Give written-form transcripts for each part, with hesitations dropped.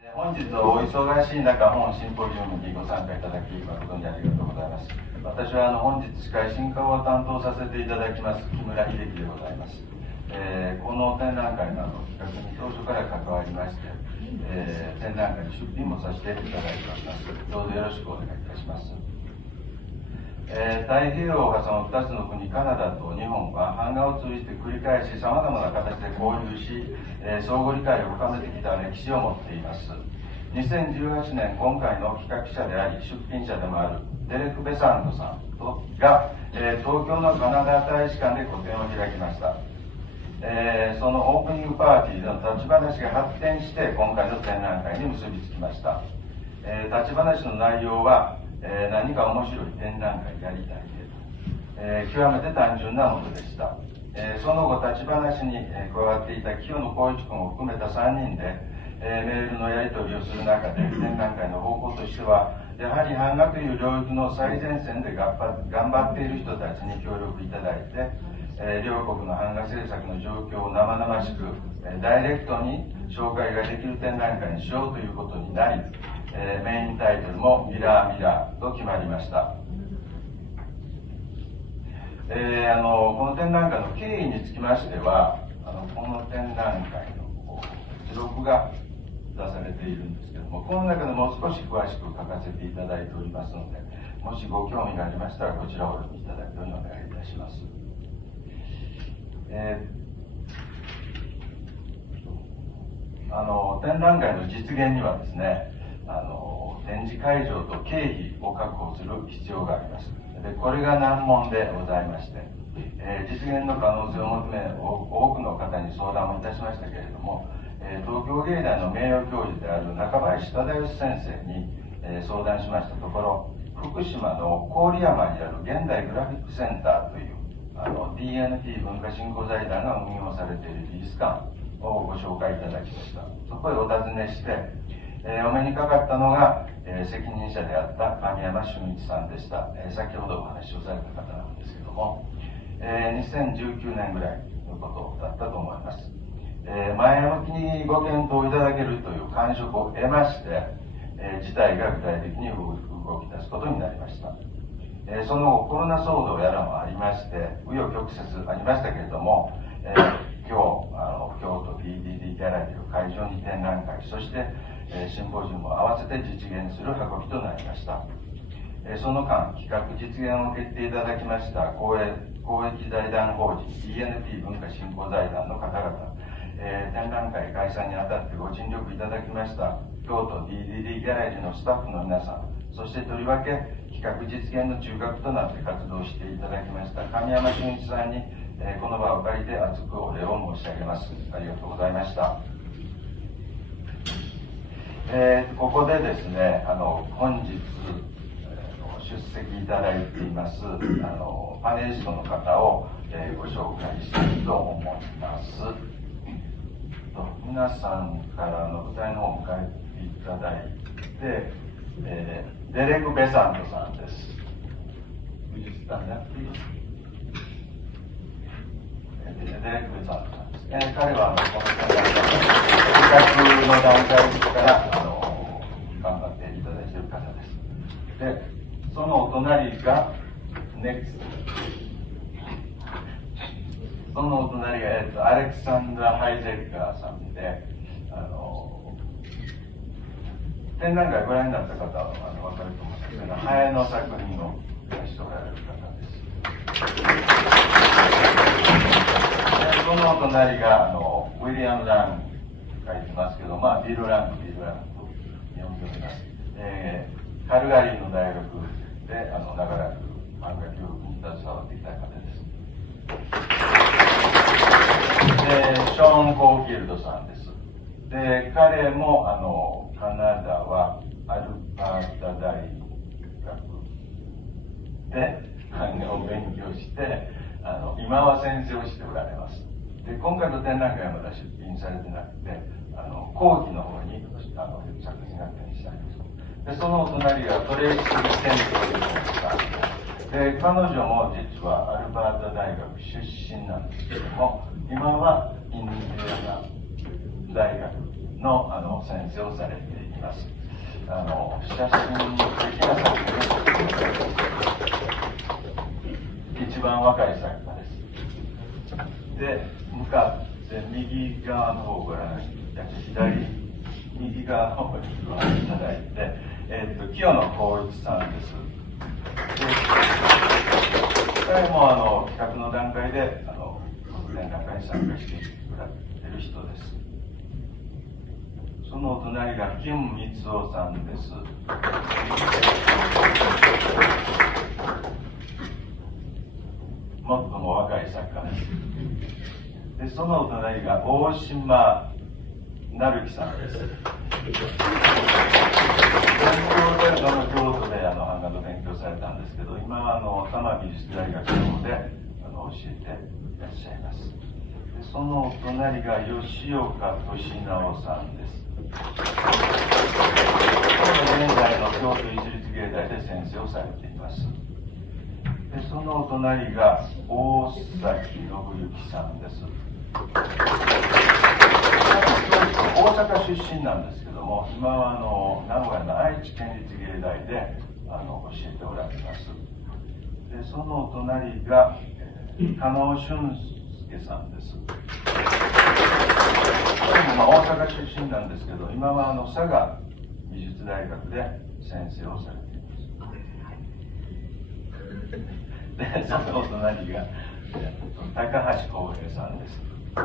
本日お忙しい中、本シンポジウムにご参加いただき誠にありがとうございます。私は本日司会進行を担当させていただきます木村秀樹でございます。この展覧会の企画に当初から関わりまして、展覧会に出品もさせていただいております。どうぞよろしくお願いいたします。太平洋を挟む2つの国、カナダと日本は版画を通じて繰り返しさまざまな形で交流し、相互理解を深めてきた歴史を持っています。2018年、今回の企画者であり出品者でもあるデレク・ベサントさんが、東京のカナダ大使館で個展を開きました。そのオープニングパーティーでの立ち話が発展して今回の展覧会に結びつきました。立ち話の内容は、何か面白い展覧会やりたいねと、極めて単純なものでした。その後立ち話に加わっていた清野光一君を含めた3人で、メールのやり取りをする中で展覧会の方向としてはやはり版画という領域の最前線で頑張っている人たちに協力いただいて、両国の版画制作の状況を生々しく、ダイレクトに紹介ができる展覧会にしようということになり、メインタイトルもミラーミラーと決まりました。この展覧会の経緯につきましては、この展覧会の記録が出されているんですけども、この中でもう少し詳しく書かせていただいておりますので、もしご興味がありましたらこちらをお読みいただくようにお願いいたします。展覧会の実現にはですね、展示会場と経費を確保する必要があります。でこれが難問でございまして、実現の可能性を求め多くの方に相談をいたしましたけれども、東京芸大の名誉教授である中林忠義先生に、相談しましたところ、福島の郡山にある現代グラフィックセンターというDNT 文化振興財団が運用されている美術館をご紹介いただきました。そこへお尋ねして、お目にかかったのが、責任者であった神山俊一さんでした。先ほどお話をされた方なんですけども、2019年ぐらいのことだったと思います。前向きにご検討いただけるという感触を得まして、事態が具体的に動き出すことになりました。その後コロナ騒動やらもありまして、紆余曲折ありましたけれども、今日京都 DDD ギャラリーを会場に展覧会、そしてシンポジウムを合わせて実現する運びとなりました。その間、企画実現を決定いただきました公益財団法人 DNT 文化振興財団の方々、展覧会開催にあたってご尽力いただきました京都 DDD ギャラリーのスタッフの皆さん、そしてとりわけ企画実現の中核となって活動していただきました神山俊一さんに、この場を借りて厚くお礼を申し上げます。ありがとうございました。ここでですね、本日出席いただいていますパネリストの方を、ご紹介したいと思います。皆さんからの舞台の方を書いていただいて、デレク・ベサントさんです。美術館でやっています。デレク・ベサントさんです。彼はこの展覧会企画の段階から頑張っていただいている方です。で、そのお隣がそのお隣が、アレクサンダー・ハイゼッカーさんで、展覧会ご覧になった方は分かると思うんですけど、ハエの作品をしておられる方です。でそのお隣がウィリアム・ラン書いてますけど、ビル・ランと呼んでおります。カルガリーの大学で長らく漫画教育に携わっていた方です。ショーン・コーキルドさんです。で彼もカナダはアルバータ大学で版画を勉強して今は先生をしておられます。で今回の展覧会はまだ出品されてなくて後期の方に作品が展示されます。でそのお隣がトレイシー・セントという方で彼女も実はアルバータ大学出身なんですけども、今はインディアナ大学の先生をされています。写真的な作品です。一番若い作家です。で、向かって右側の方をご覧いただいて、右側の方にご覧いただいて、清野光一さんです。彼も企画の段階で展覧会に参加してくれている人です。そのお隣が金光夫さんです。最も若い作家です。で、そのお隣が大島成樹さんです。京都で版画の勉強されたんですけど、今は多摩美術大学の方で教えていらっしゃいます。で、そのお隣が吉岡俊直さんです。現在の京都市立芸大で先生をされています。で、そのお隣が大崎信之さんです。大阪出身なんですけども、今は名古屋の愛知県立芸大で教えておられます。で、そのお隣が加納俊介さんです。彼も大阪出身なんですけど、今は佐賀美術大学で先生をされています。で、そのお隣が高橋浩平さんです。京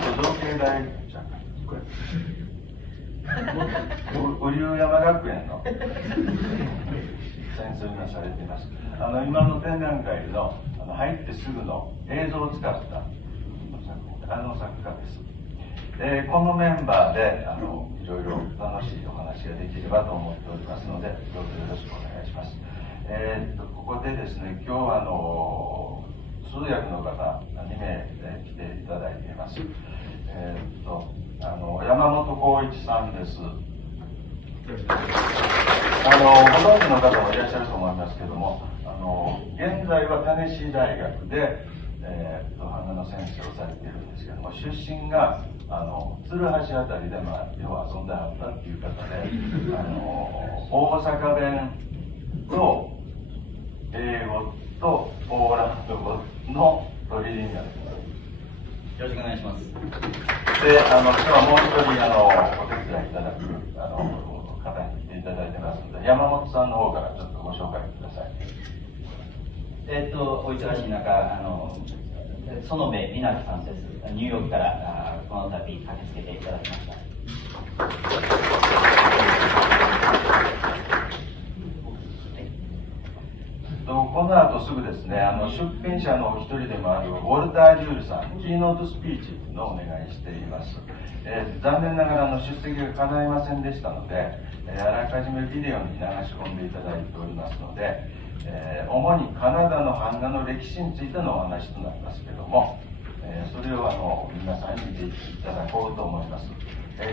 都造形大学雨竜山学園の先生を今されています。今の展覧会の入ってすぐの映像を使った作家です。このメンバーでいろいろ楽しいお話ができればと思っておりますので、どうぞよろしくお願いします。ここでですね、今日は通訳の方2名来ていただいています。山本浩一さんです。ご存知の方もいらっしゃると思いますけども、現在はテネシー大学で、版画の先生をされているんですけども、出身が鶴橋あたりで、要は遊んではったっていう方で、大阪弁と英語とポーランド語のトリリンガルです。よろしくお願いします。で、今日はもう一人お手伝いいただく方に来ていただいてますので、山本さんの方からちょっとご紹介ください。お忙しい中、園部美奈さんです。ニューヨークからこの度駆けつけていただきました。この後すぐですね、出品者のお一人でもあるウォルター・ジュールさん、キーノートスピーチのお願いしています。残念ながら出席が叶いませんでしたので、あらかじめビデオに流し込んでいただいておりますので、主にカナダの版画の歴史についてのお話となりますけれども、それを皆さんに見ていただこうと思います。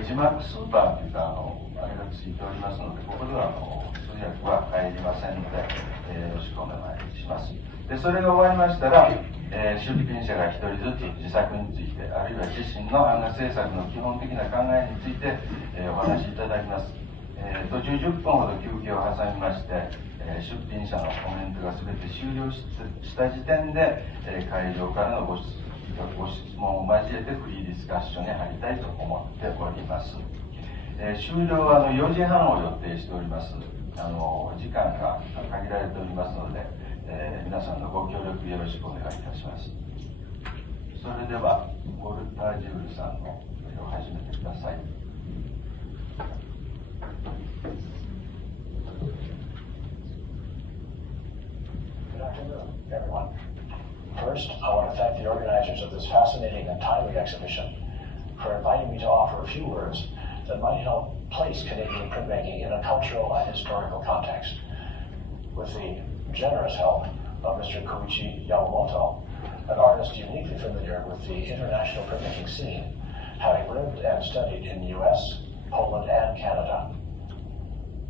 字幕スーパーというかあれがついておりますので、ここでは通訳は入りませんので、よろしくお願いします。で、それが終わりましたら、出品者が一人ずつ自作について、あるいは自身の版画制作の基本的な考えについて、お話しいただきます。途中10分ほど休憩を挟みまして、出品者のコメントが全て終了した時点で、会場からのご質問を交えてフリーディスカッションに入りたいと思っております。終了は4時半を予定しております。時間が限られておりますので、皆さんのご協力よろしくお願いいたします。それではウォルター・ジュールさんのを始めてください。Good afternoon, everyone. First, I want to thank the organizers of this fascinating and timely exhibition for inviting me to offer a few words that might help place Canadian printmaking in a cultural and historical context. With the generous help of Mr. Koichi Yamamoto, an artist uniquely familiar with the international printmaking scene, having lived and studied in the US, Poland, and Canada.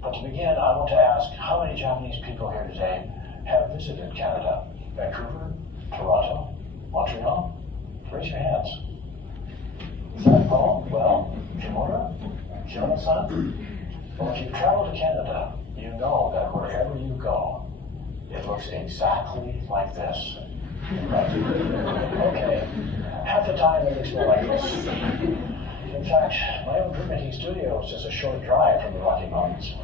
But to begin, I want to ask how many Japanese people here today have visited Canada? Vancouver, Toronto, Montreal? Raise your hands. Kyoto-san? Well, if you travel to Canada, you know that wherever you go, it looks exactly like this. Right? Okay, half the time it looks more like this. In fact, my own printmaking studio is just a short drive from the Rocky Mountains.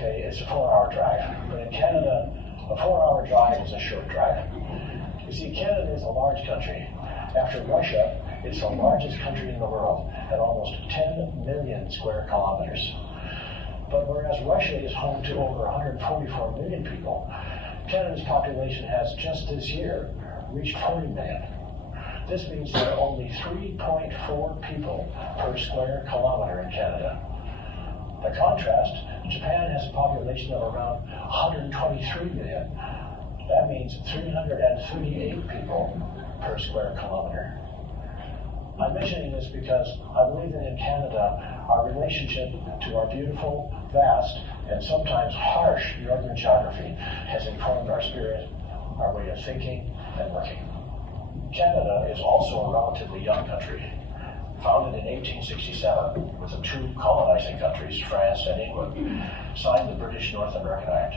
It's a 4-hour drive, but in Canada, a 4-hour drive is a short drive. You see, Canada is a large country. After Russia, it's the largest country in the world at almost 10 million square kilometers. But whereas Russia is home to over 144 million people, Canada's population has just this year reached 40 million. This means there are only 3.4 people per square kilometer in Canada. By contrast, Japan has a population of around 123 million. That means 338 people per square kilometer. I'm mentioning this because I believe that in Canada, our relationship to our beautiful, vast, and sometimes harsh northern geography has informed our spirit, our way of thinking and working. Canada is also a relatively young country. Founded in 1867 with the two colonizing countries, France and England, signed the British North American Act.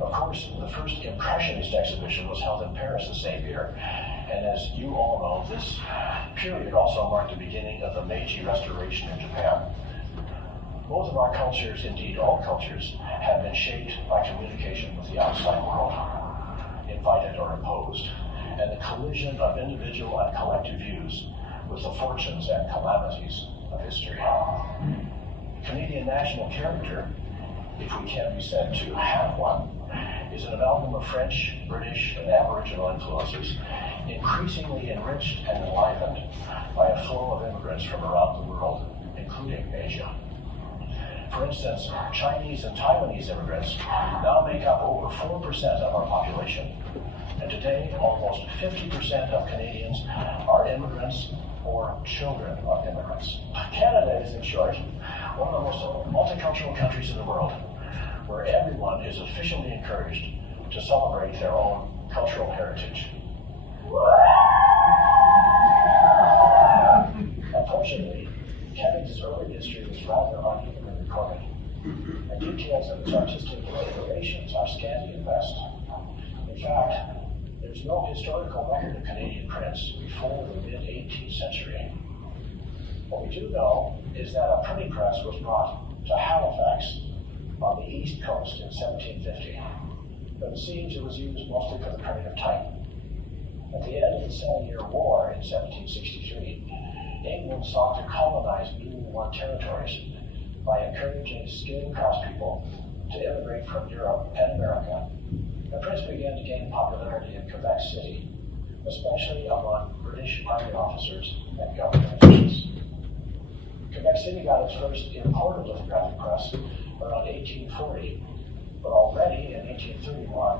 Of course, the first Impressionist exhibition was held in Paris the same year, and as you all know, this period also marked the beginning of the Meiji Restoration in Japan. Both of our cultures, indeed all cultures, have been shaped by communication with the outside world, invited or imposed, and the collision of individual and collective views with the fortunes and calamities of history. Canadian national character, if we can be said to have one, is an amalgam of French, British, and Aboriginal influences, increasingly enriched and enlivened by a flow of immigrants from around the world, including Asia. For instance, Chinese and Taiwanese immigrants now make up over 4% of our population, and today almost 50% of Canadians are immigrants or children of immigrants. Canada is, in short, one of the most multicultural countries in the world, where everyone is officially encouraged to celebrate their own cultural heritage. Unfortunately, Canada's early history is rather unevenly recorded, and details of its artistic innovations are scanty at best. In fact, there's no historical record of Canadian prints before the mid-18th century. What we do know is that a printing press was brought to Halifax on the East Coast in 1750, but it seems it was used mostly for the printing of type. At the end of the Seven-Year War in 1763, England sought to colonize newly won territories by encouraging skilled craftspeople to immigrate from Europe and America. The prints began to gain popularity in Quebec City, especially among British Army officers and government officials. Quebec City got its first imported lithographic press around 1840, but already in 1831,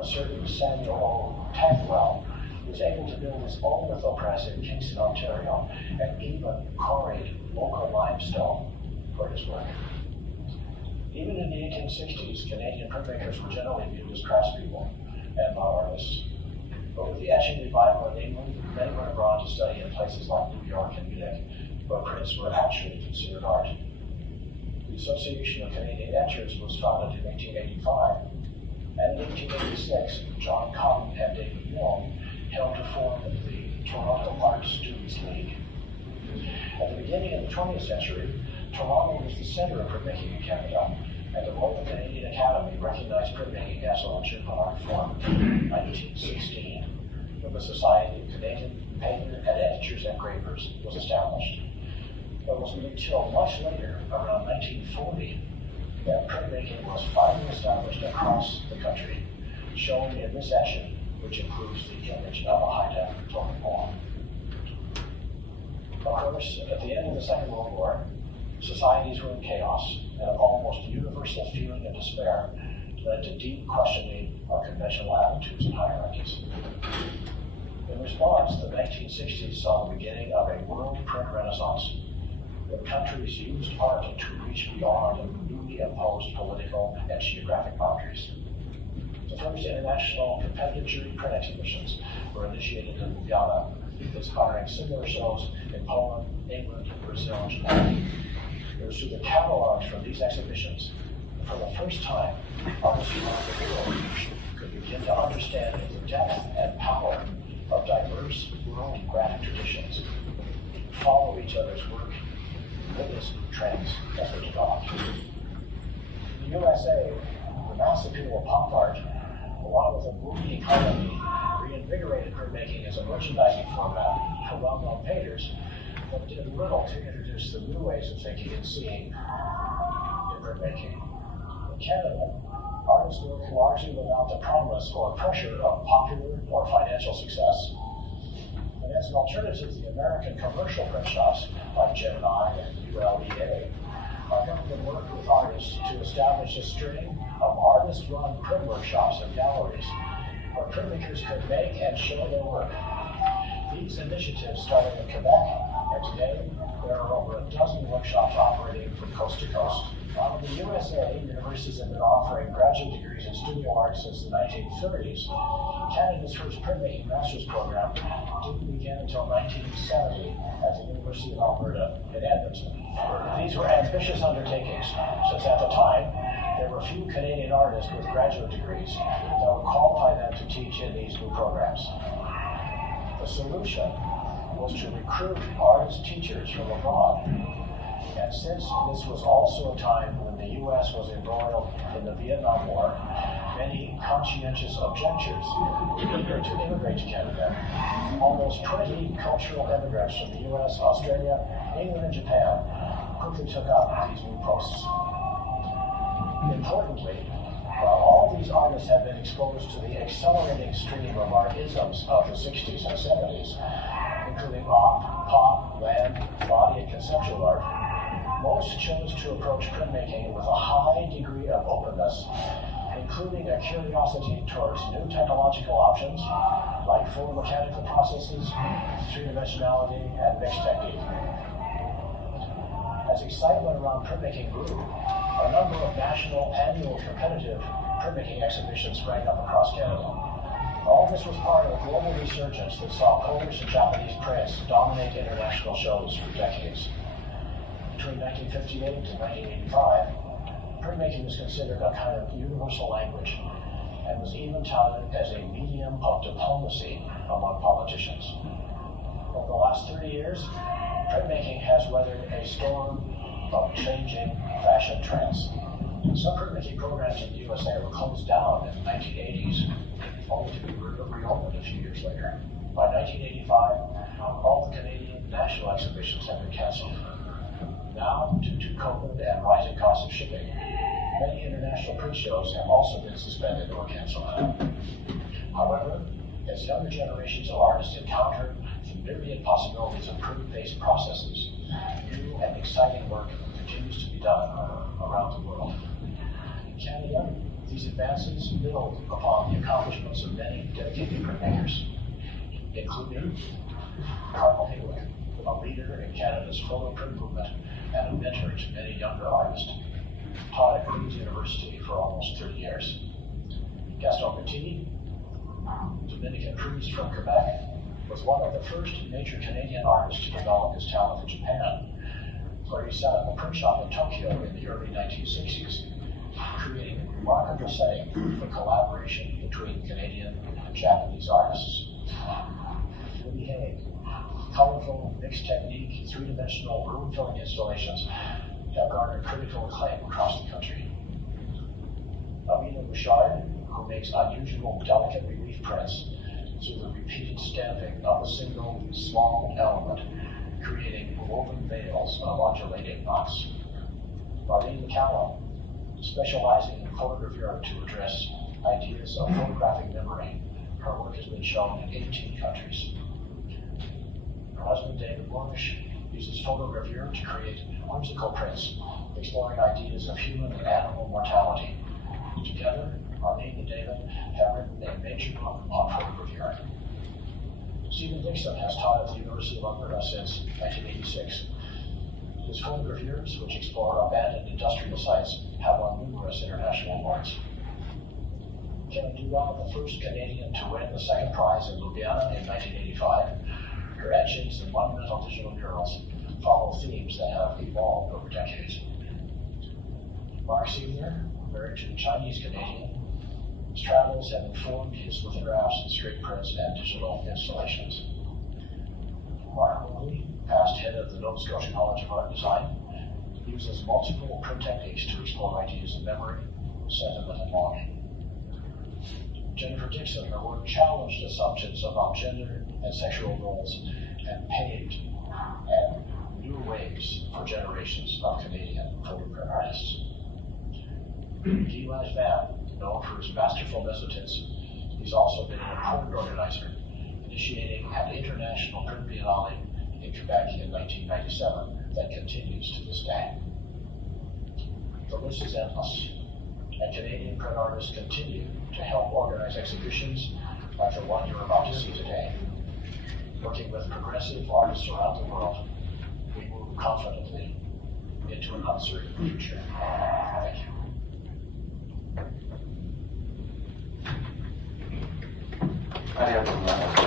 a certain Samuel O. Tagwell was able to build his own lithopress in Kingston, Ontario, and even quarried local limestone for his work. Even in the 1860s, Canadian printmakers were generally viewed as craftspeople and not artists. But with the etching revival in England, many went abroad to study in places like New York and Munich, where prints were actually considered art. The Association of Canadian Etchers was founded in 1885, and in 1886, John Cotton and David Milne helped to form the Toronto Art Students League. At the beginning of the 20th century, Toronto was the center of printmaking in Canada, and the Royal Canadian Academy recognized printmaking as a legitimate art form in 1916, when the Society of Canadian Painter and Etchers and Engravers was established. But it wasn't until much later, around 1940, that printmaking was finally established across the country, shown in this etching, which includes the image of a high-def totem pole. Of course, at the end of the Second World War, societies were in chaos, and an almost universal feeling of despair led to deep questioning of conventional attitudes and hierarchies. In response, the 1960s saw the beginning of a world print renaissance, when countries used art to reach beyond newly imposed political and geographic boundaries. The first international competitive jury print exhibitions were initiated in Ljubljana inspiring similar shows in Poland, England, Brazil, and Japan. It was through the catalogs from these exhibitions that for the first time, artists around the world could begin to understand the depth and power of diverse world graphic traditions, follow each other's work, witness trends as they develop. In the USA, the mass appeal of pop art, along with a booming economy, reinvigorated printmaking as a merchandising format for well-known painters, but did little to introduce the new ways of thinking and seeing in printmaking. In Canada, artists work largely without the promise or pressure of popular or financial success. And as an alternative to the American commercial print shops like Gemini and ULEA, our government worked with artists to establish a string of artist-run print workshops and galleries where printmakers could make and show their work. These initiatives started in Quebec, and today there are over a dozen workshops operating from coast to coast. While in the USA, universities have been offering graduate degrees in studio art since the 1930s, Canada's first printmaking master's program didn't begin until 1970 at the University of Alberta in Edmonton. These were ambitious undertakings, since at the time, there were few Canadian artists with graduate degrees that would qualify them to teach in these new programs. The solution was to recruit artist teachers from abroad. And since this was also a time when the U.S. was embroiled in the Vietnam War, many conscientious objectors were eager to immigrate to Canada. Almost 20 cultural immigrants from the U.S., Australia, England, and Japan quickly took up these new posts. Importantly, while all these artists have been exposed to the accelerating stream of art isms of the 60s and 70s, including pop, land, body, and conceptual art, most chose to approach printmaking with a high degree of openness, including a curiosity towards new technological options like full mechanical processes, three-dimensionality, and mixed technique. As excitement around printmaking grew, a number of national annual competitive printmaking exhibitions sprang up across Canada. All this was part of a global resurgence that saw Polish and Japanese prints dominate international shows for decades. Between 1958 and 1985, printmaking was considered a kind of universal language and was even touted as a medium of diplomacy among politicians. Over the last 30 years, printmaking has weathered a storm of changing fashion trends. Some printmaking programs in the USA were closed down in the 1980s, only to be reopened a few years later. By 1985, all the Canadian national exhibitions have been canceled. Now, due to COVID and rising costs of shipping, many international print shows have also been suspended or canceled. However, as younger generations of artists encounter the myriad possibilities of print-based processes, new and exciting work continues to be done around the world. In Canada, these advances build upon the accomplishments of many dedicated printmakers, including Carmel Haywood, a leader in Canada's photo print movement and a mentor to many younger artists, taught at Queen's University for almost 30 years. Gaston Petit, Dominican priest from Quebec, was one of the first major Canadian artists to develop his talent in Japan, where he set up a print shop in Tokyo in the early 1960s, creating a remarkable setting for collaboration between Canadian and Japanese artists. Woody Hay, colorful, mixed technique, three-dimensional room-filling installations have garnered critical acclaim across the country. Amina Bouchard, who makes unusual, delicate relief prints through the repeated stamping of a single, small element, creating woven veils of undulating knots. Marlene McCallum, specializing in photogravure to address ideas of photographic memory, her work has been shown in 18 countries. Her husband, David Warnish, uses photogravure to create whimsical prints, exploring ideas of human and animal mortality. Together, Marlene and David have written a major book on photogravure. Stephen Dixon has taught at the University of Alberta since 1986. His photogravures, which explore abandoned industrial sites, have won numerous international awards. Kevin Dugan, the first Canadian to win the second prize in Ljubljana in 1985, experimental digital murals follow themes that have evolved over decades. Mark Senior, married to a Chinese Canadian, his travels have informed his lithographs, straight prints, and digital installations. Mark Lilly, past head of the Nova Scotia College of Art Design, uses multiple print techniques to explore ideas of memory, sentiment, and longing. Jennifer Dixon, her work challenged assumptions about gender and sexual roles and paved new ways for generations of Canadian photoprint artists. Eli Van, known for his masterful mezzotins, he's also been an important organizer, initiating an international print biennale in Quebec in 1997 that continues to this day. The list is endless, and Canadian print artists continue to help organize exhibitions like the one you're about to see today. Working with progressive artists around the world, we move confidently into an uncertain future. Thank you. ありがとうございます。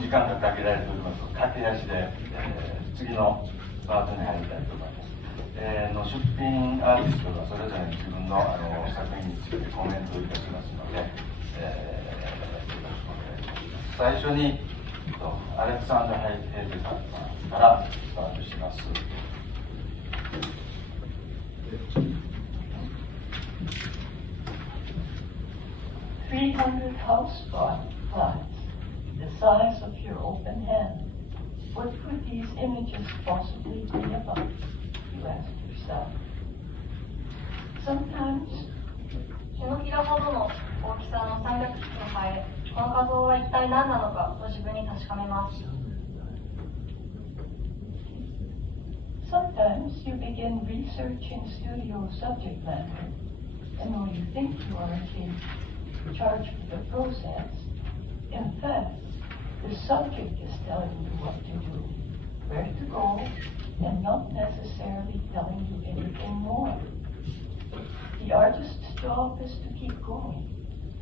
時間がかけられております駆け足で、次のパートに入りたいと思います。出品アーティストがそれぞれに自分の、作品についてコメントいたしますので、よろしくお願いします。最初にアレクサンダー・ヘイゼさんからスタートします。300 house plots, the size of your open hand. What could these images possibly be about? You ask yourself. Sometimes 手のひらほどの大きさの300匹のハエ、この画像は一体何なのかと自分に確かめます。Sometimes you begin researching studio subject matter, and though you think you are charged with the process, in fact, the subject is telling you what to do, where to go, and not necessarily telling you anything more. The artist's job is to keep going,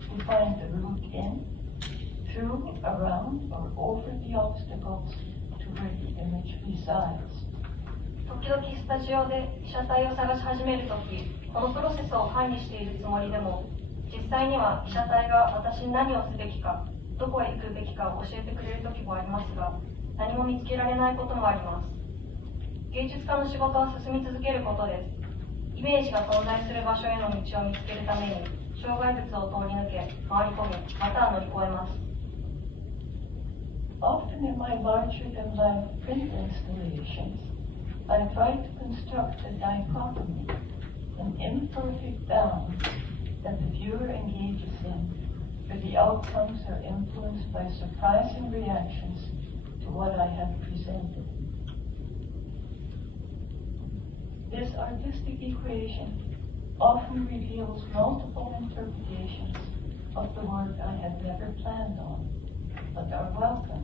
to find the route in, through, around, or over the obstacles to where the image resides. 時々スタジオで被写体を探し始めるとき、このプロセスを管理しているつもりでも、実際には被写体が私に何をすべきか、どこへ行くべきかを教えてくれるときもありますが、何も見つけられないこともあります。芸術家の仕事は進み続けることです。イメージが存在する場所への道を見つけるために、障害物を通り抜け、回り込み、または乗り越えます。Often in my larger-than-life print installations, I try to construct a dichotomy, an imperfect bound that the viewer engages in, where the outcomes are influenced by surprising reactions to what I have presented. This artistic equation often reveals multiple interpretations of the work I had never planned on, but are welcome.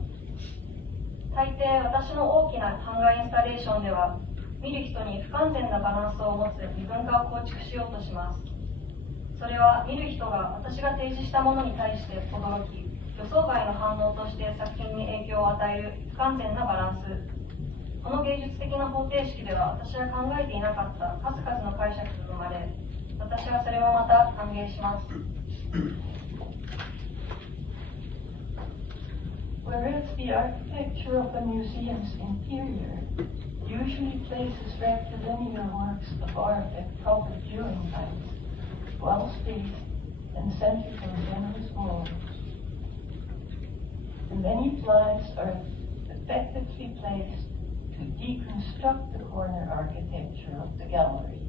大抵私の大きな版画インスタレーションでは、見る人に不完全なバランスを持つ二分化を構築しようとします。それは見る人が私が提示したものに対して驚き、予想外の反応として作品に影響を与える不完全なバランス。この芸術的な方程式では私は考えていなかった数々の解釈が生まれ、私はそれもまた歓迎します。Whereas the architecture of a museum's interior usually places rectilinear works of art at proper viewing heights, well-spaced and centered on generous walls, the many flies are effectively placed to deconstruct the corner architecture of the gallery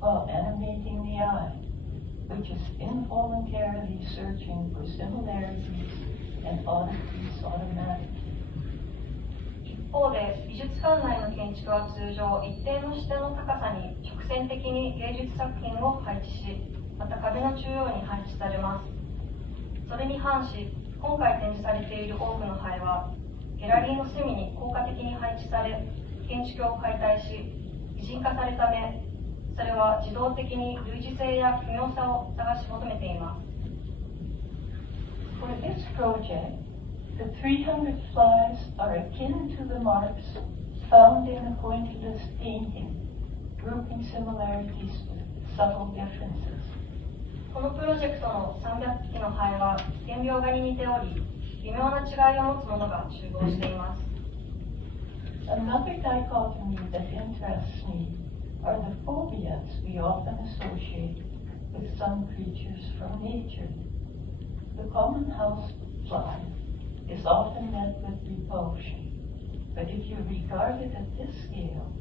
while animating the eye, which is involuntarily searching for similarities and oddities automatically. 一方で、美術館内の建築は通常一定の視点の高さに直線的に芸術作品を配置し、また壁の中央に配置されます。それに反し、今回展示されている多くの灰は、ギャラリーの隅に効果的に配置され、建築を解体し、擬人化されたため、それは自動的に類似性や奇妙さを探し求めています。For this project, The 300 flies are akin to the marks found in a pointillist painting, grouping similarities with subtle differences. このプロジェクトの300匹のハエは原描画に似ており、微妙な違いを持つものが集合しています。Another dichotomy that interests me are the phobias we often associate with some creatures from nature. The common housefly is often met with repulsion, but if you regard it at this scale,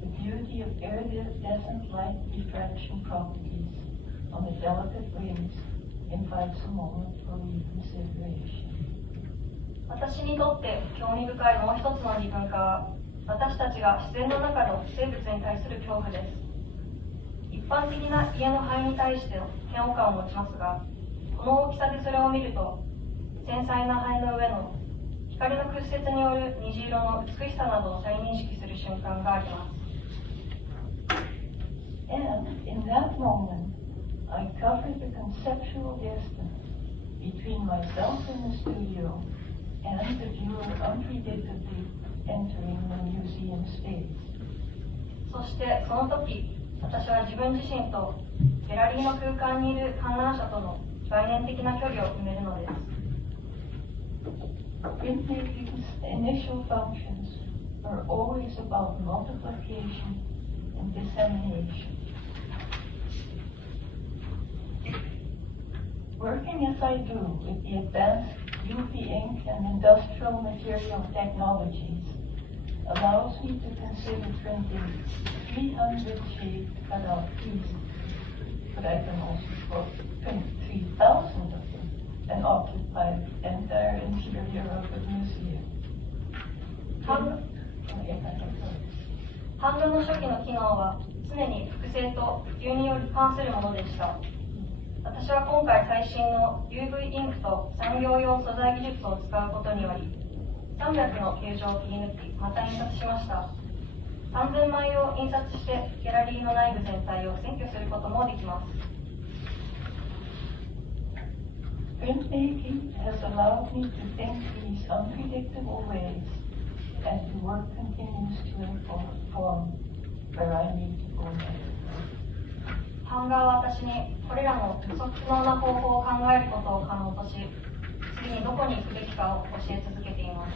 the beauty of iridescent light refraction properties on the delicate wings invites a moment for reconsideration. 私にとって興味深いもう一つの二分化は、私たちが自然の中の生物に対する恐怖です。一般的な家のハエに対しての嫌悪感を持ちますが、この大きさでそれを見ると、繊細なハエの上の光の屈折による虹色の美しさなどを再認識する瞬間があります。And in that moment, I covered the conceptual distance between myself in the studio and the viewer unpredictably entering the museum space. そしてその時、私は自分自身とギャラリーの空間にいる観覧者との概念的な距離を埋めるのです。Printmaking's initial functions are always about multiplication and dissemination. Working as I do with the advanced UV ink and industrial material technologies allows me to consider printing 300 shaped cutout pieces, but I can also print 3,000 of them and occupy the entire interior of the museum. 版画の初期の機能は常に複製と普及により関するものでした。私は今回最新の UV インクと産業用素材技術を使うことにより、300の形状を切り抜き、また印刷しました。3000枚を印刷してギャラリーの内部全体を占拠することもできます。Printmaking has allowed me to think these unpredictable ways as the work continues to inform where I need to go next. 版画は私にこれらの予測不能な方法を考えることを可能とし、次にどこに行くべきかを教え続けています。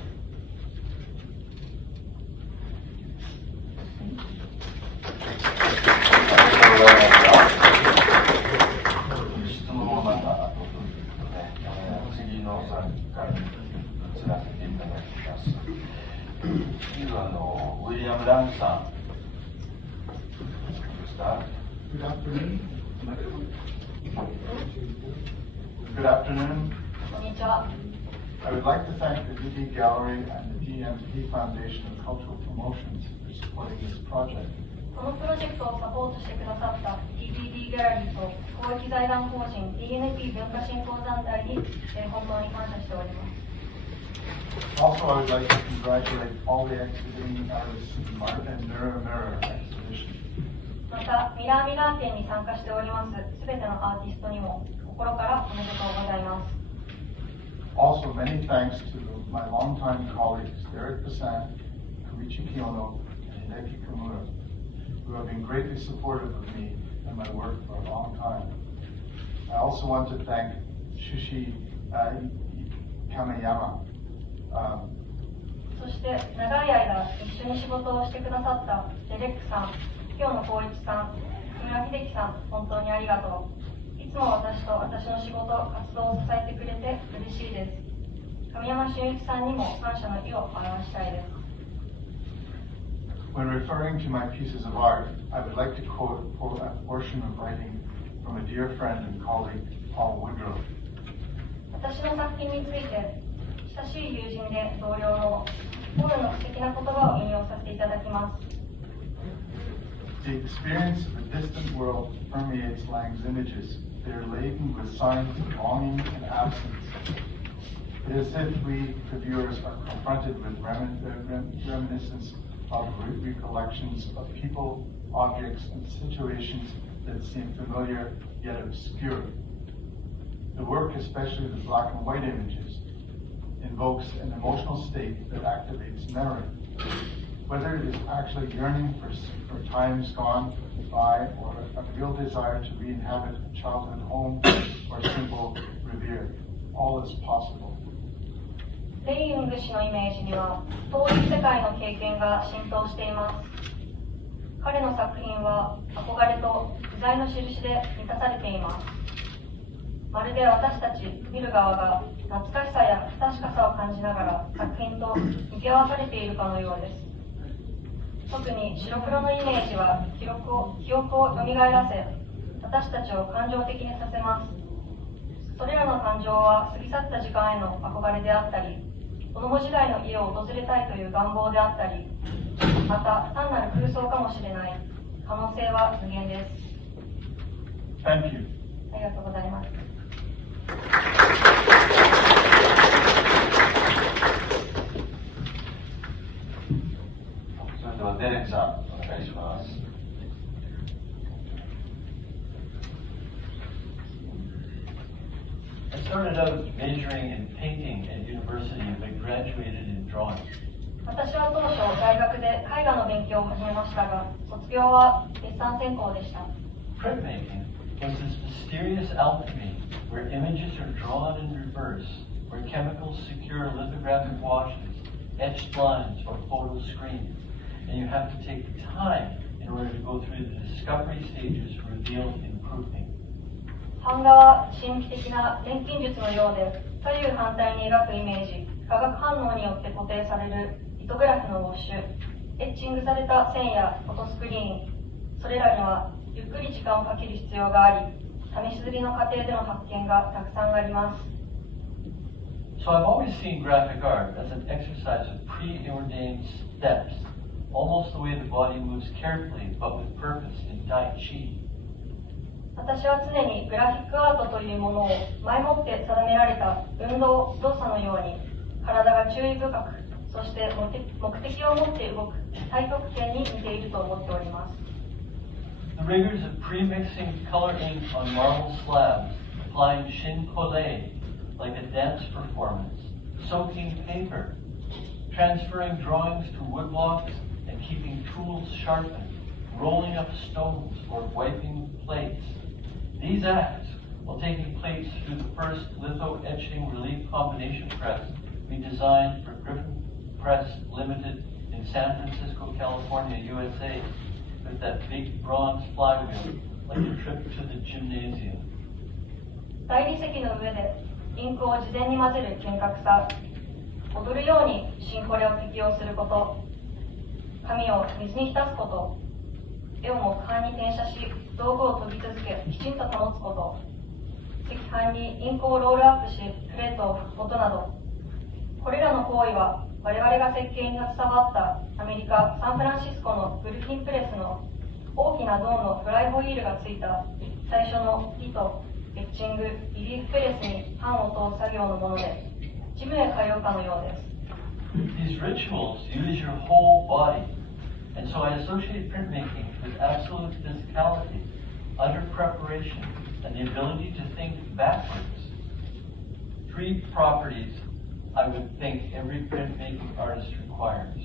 質問をまたということで、次の参加に移らせていただきます。次はウィリアム・ランさんですか。Good afternoon. Good afternoon. こんにちは。I would like to thank the DD Gallery and the DMP Foundation of Cultural Promotions for supporting this project. このプロジェクトをサポートしてくださった DDD ギャラリーと公益財団法人 DNP 文化振興団体に、本当に感謝しております。Also, I would like to congratulate all the exhibiting artists in the Art and Mirror Mirror exhibition. また、ミラーミラー展に参加しておりますすべてのアーティストにも心からおめでとうございます。Also, many thanks to my longtime colleagues, Derek Bassan, Koichi Kiyono, and Hideki Kimura, who have been greatly supportive of me and my work for a long time. I also want to thank Shushi Kameyama. そして長い間一緒に仕事をしてくださったデレックさん、清野光一さん、木村秀樹さん、本当にありがとう。いつも私と私の仕事、活動を支えてくれて嬉しいです。神山俊一さんにも感謝の意を表したいです。When referring to my pieces of art, I would like to quote a portion of writing from a dear friend and colleague, Paul Woodrow. 私の作品について、親しい友人で同僚のポールの素敵な言葉を引用させていただきます。The experience of a distant world permeates Lang's images. They are laden with signs of longing and absence. It is as if we, the viewers, are confronted with reminiscence of recollections of people, objects, and situations that seem familiar yet obscure. The work, especially the black and white images, invokes an emotional state that activates memory. Whether it is actually yearning for times gone by or a real desire to re-inhabit a childhood home or simple revere, all is possible. レイユング氏のイメージには遠い世界の経験が浸透しています。彼の作品は憧れと不在の印で満たされています。まるで私たち見る側が懐かしさや不確かさを感じながら作品と向き合わされているかのようです。特に白黒のイメージは記憶を蘇らせ、私たちを感情的にさせます。それらの感情は過ぎ去った時間への憧れであったり、子供時代の家を訪れたいという願望であったり、また単なる空想かもしれない。可能性は無限です。Thank you. ありがとうございます。それではデレクさん、お願いします。I started out majoring in painting at university, but graduated in drawing. 私は当初大学で絵画の勉強を始めましたが、卒業はデッサン専攻でした。Printmaking was this mysterious alchemy where images are drawn in reverse, where chemicals secure lithographic washes, etched lines, or photo screens, and you have to take the time in order to go through the discovery stages revealed in proofing. 版画は神秘的な錬金術のようで、左右反対に描くイメージ、化学反応によって固定されるリトグラフのウォッシュ、エッチングされた線やフォトスクリーン、それらにはゆっくり時間をかける必要があり、試し刷りの過程での発見がたくさんあります。So I've always seen graphic art as an exercise of preordained steps, almost the way the body moves carefully but with purpose in Tai Chi. 私は常にグラフィックアートというものを前もって定められた運動動作のように、体が注意深く、そして目的を持って動く太極拳に似ていると思っております。The rigors of pre-mixing color ink on marble slabs, applying shin-kole like a dance performance, soaking paper, transferring drawings to woodblocks and keeping tools sharpened, rolling up stones or wiping plates. These acts, while taking place through the first litho-etching relief combination press we designed for Griffin Press Limited in San Francisco, California, USA, with that big bronze flywheel, like a trip to the gymnasium. 大理石の上でインクを事前に混ぜる厳格さ、踊るようにシンコレを適用すること、紙を水に浸すこと、絵を木版に転写し道具を研ぎ続けきちんと保つこと、赤版にインクをロールアップしプレートを拭くことなど、これらの行為は我々が設計に携わったアメリカ・サンフランシスコのグルフィンプレスの大きな銅のフライホイールがついた最初の糸、エッチング、リリーフプレスに版を通す作業のもので、ジムへ通うかのようです。These rituals use your whole body, and so I associate printmaking with absolute physicality, utter preparation, and the ability to think backwards. 3 properties I would think every printmaking artist requires.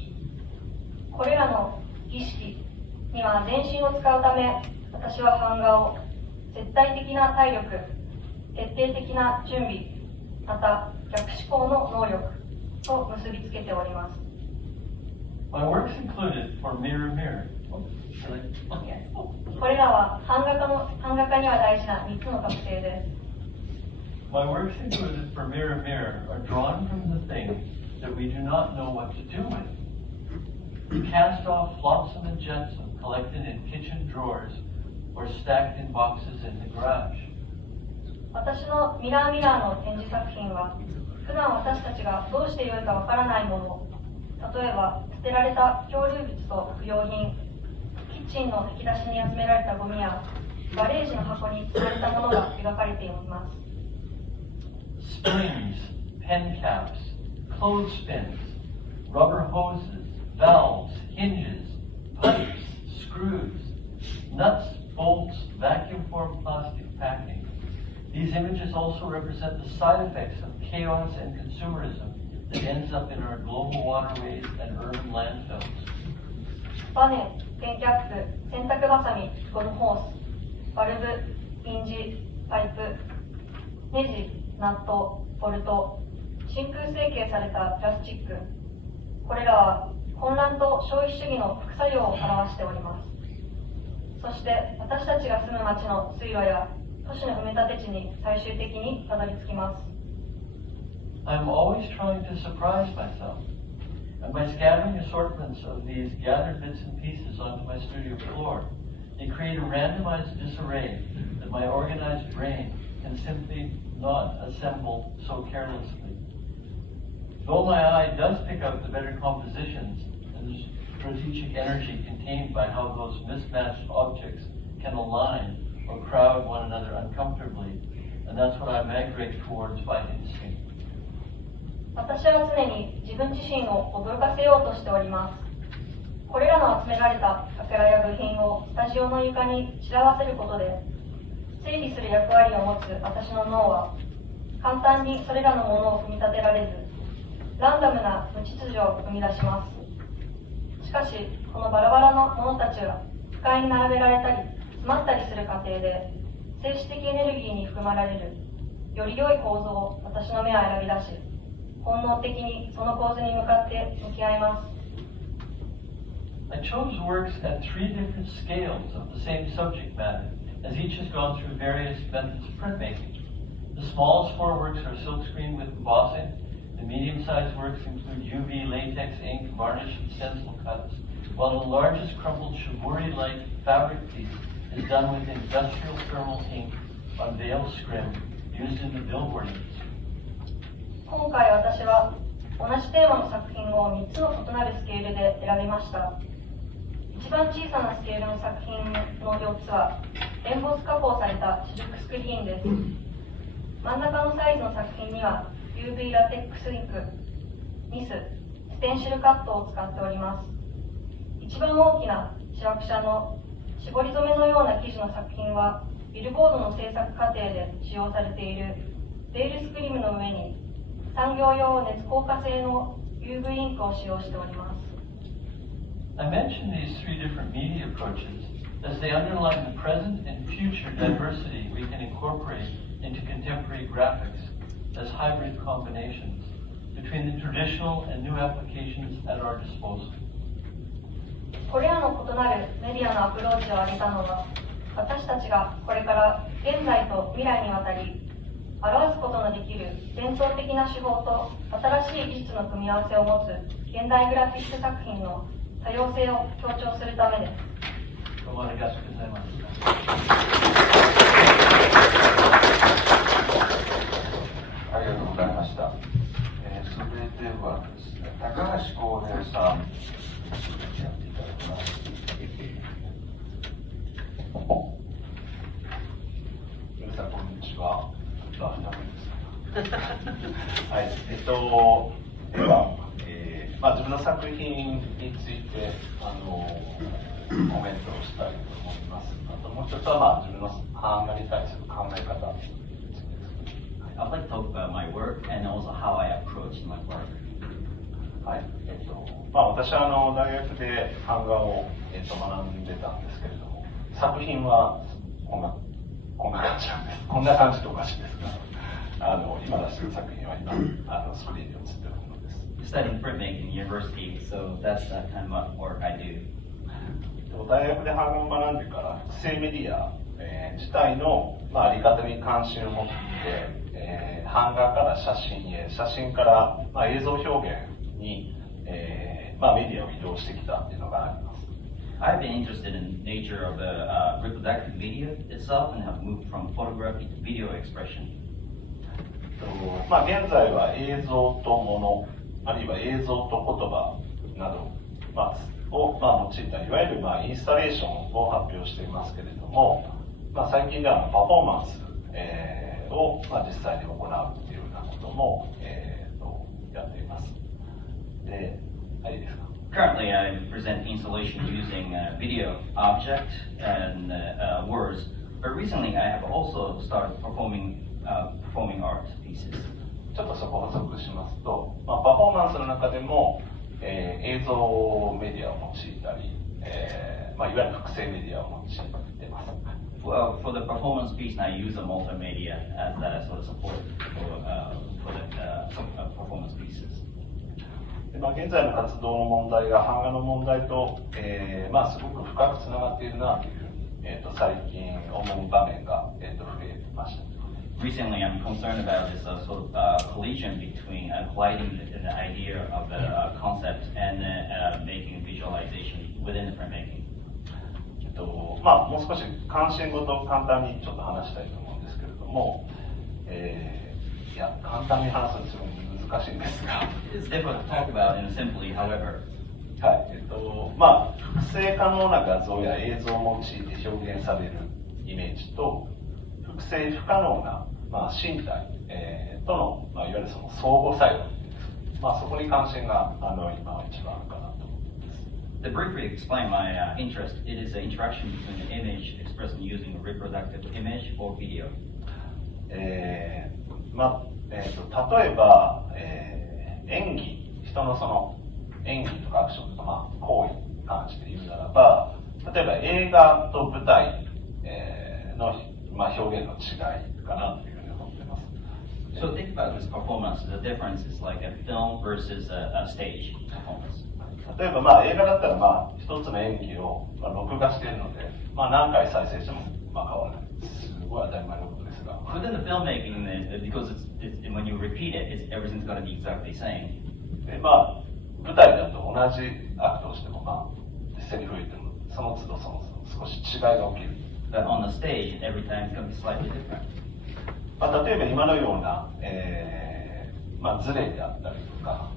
これらの儀式には全身を使うため、私は版画を絶対的な体力、徹底的な準備、また逆思考の能力と結びつけております。My works included for Mirror Mirror. これらは版画家には大事な3つの特性です。My works included for Mirror Mirror are drawn from the things that we do not know what to do with. We cast off flotsam and jetsam collected in kitchen drawers or stacked in boxes in the garage. 私のミラーミラーの展示作品は、普段私たちがどうしてよいかわからないもの、例えば捨てられた漂流物と不要品、キッチンの引き出しに集められたゴミやガレージの箱に積まれたものが描かれています。Springs, pen caps, clothespins, rubber hoses, valves, hinges, pipes, screws, nuts, bolts, vacuum-formed plastic packing. These images also represent the side effects of chaos and consumerism that ends up in our global waterways and urban landfills. バネ、電キャップ、洗濯バサミ、ゴムホース、バルブ、ヒンジ、パイプ、ネジ、ナット、ボルト、真空成形されたプラスチック。これらは混乱と消費主義の副作用を表しております。そして私たちが住む町の水路や都市の埋め立て地に最終的にたどり着きます。I'm always trying to surprise myself. And by scattering assortments of these gathered bits and pieces onto my studio floor, they create a randomized disarray that my organized brain can simply not assemble so carelessly. Though my eye does pick out the better compositions and the strategic energy contained by how those mismatched objects can align or crowd one another uncomfortably, and that's what I migrate towards by instinct. 私は常に自分自身を驚かせようとしております。これらの集められたかけらや部品をスタジオの床に散らわせることで、整理する役割を持つ私の脳は、簡単にそれらのものを組み立てられず、ランダムな無秩序を生み出します。しかし、このバラバラのものたちは、不快に並べられたり、詰まったりする過程で、静止的エネルギーに含まれる、より良い構造を私の目は選び出し、本能的にその構図に向かって向き合います。I chose works at 3 different scales of the same subject matter, as each has gone through various methods of printmaking. The smallest 4 works are silkscreened with embossing. The medium-sized works include UV, latex, ink, varnish, and stencil cuts, while the largest crumpled shibori-like fabric piece is done with industrial thermal ink on veil scrim used in the billboarding. 今回私は同じテーマの作品を3つの異なるスケールで選びました。一番小さなスケールの作品の4つはエンボス加工されたシルクスクリーンです。真ん中のサイズの作品には UV ラテックスインク、ニス、ステンシルカットを使っております。一番大きなシワクシャの絞り染めのような生地の作品はビルボードの制作過程で使用されているレールスクリームの上に産業用熱硬化性の UV インクを使用しております。I mentioned these 3 different media approaches as they underline the present and future diversity we can incorporate into contemporary graphics as hybrid combinations between the traditional and new applications at our disposal. これらの異なるメディアのアプローチを挙げたのは、私たちがこれから現在と未来にわたり表すことのできる伝統的な手法と新しい技術の組み合わせを持つ現代グラフィック作品の多様性を強調するためです。どうもありがとうございます。ありがとうございました。それではですね、高橋光平さん、やっていただきます。皆さん、こんにちは。はい、では、自分の作品についてコメントをしたいと思います。あともう一つは、自分の版画に対する考え方。I'd like to talk about my work and also how I approach my work. はい、私は大学で版画を、学んでたんですけれども、作品はこんな感じなんです。こんな感じっておかしいですが、今出している作品は今スクリーンに映っているものです。Studying printmaking in university, so that's the kind of work I do. 大学で版画を学んでから複製メディア、自体の、あり方に関心を持って、版画から写真へ、写真から、映像表現に、メディアを移動してきたっていうのがあります。I've been interested in the nature of the reproductive media itself and have moved from photography to video expression. 現在は映像と物、あるいは映像と言葉など、を用いたいわゆるインスタレーションを発表していますけれども、最近ではパフォーマンス、を実際に行うというようなことも、やっています。で、いいですか。Currently, I present installation using video, object, and words. But recently, I have also started performing art pieces. ちょっとそこを補足しますと、パフォーマンスの中でも、映像メディアを用いたり、いわゆる複製メディアを用いてます。Well, for the performance piece, I use a multimedia as that sort of support for the performance pieces. 現在の活動の問題が版画の問題と、すごく深くつながっているなというふうに、最近思う場面が、増えました。Recently, I'm concerned about this sort of collision between colliding the idea of the concept and making visualization within the printmaking. もう少し関心事を簡単にちょっと話したいと思うんですけれども、簡単に話すのはすごい難しいんですが、It's difficult to talk about and simply, however. 複製可能な画像や映像を用いて表現されるイメージと、複製不可能な、身体、との、いわゆるその相互作用、そこに関心が今一番あるかなと思います。To briefly explain my interest, it is the interaction between the image expressed using a reproductive image or video. 例えば、演技、人のその演技とかアクションとか、行為に関して言うならば、例えば映画と舞台、の、表現の違いかなというふうに思っています。So think about this performance. The difference is like a film versus a stage performance. 例えば映画だったら一つの演技を録画しているので、何回再生しても変わらない。すごい当たり前のことですが。Within the filmmaking, because when you repeat it, everything's going to be exactly the same. で舞台だと同じアクトをしてもセリフを言ってもその都度少し違いが起きる。But on the stage, every time it's going to be slightly different. 例えば今のような、ズレであったりとか、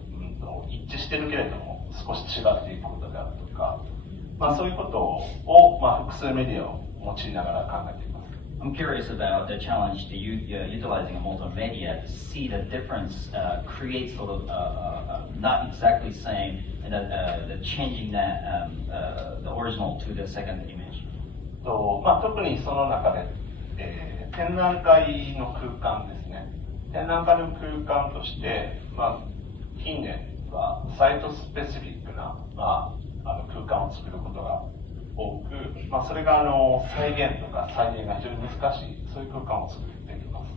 一致してるけれども少し違っていくことであるとか、そういうことを、複数メディアを用いながら考えています。I'm curious about the challenge to utilizing a multimedia to see the difference create sort of not exactly the same, and the changing that the original to the second image. 特にその中で、展覧会の空間ですね。展覧会の空間として、近年はサイトスペシフィックな、空間を作ることが多く、それが再現とか再現が非常に難しい、そういう空間を作っていきます。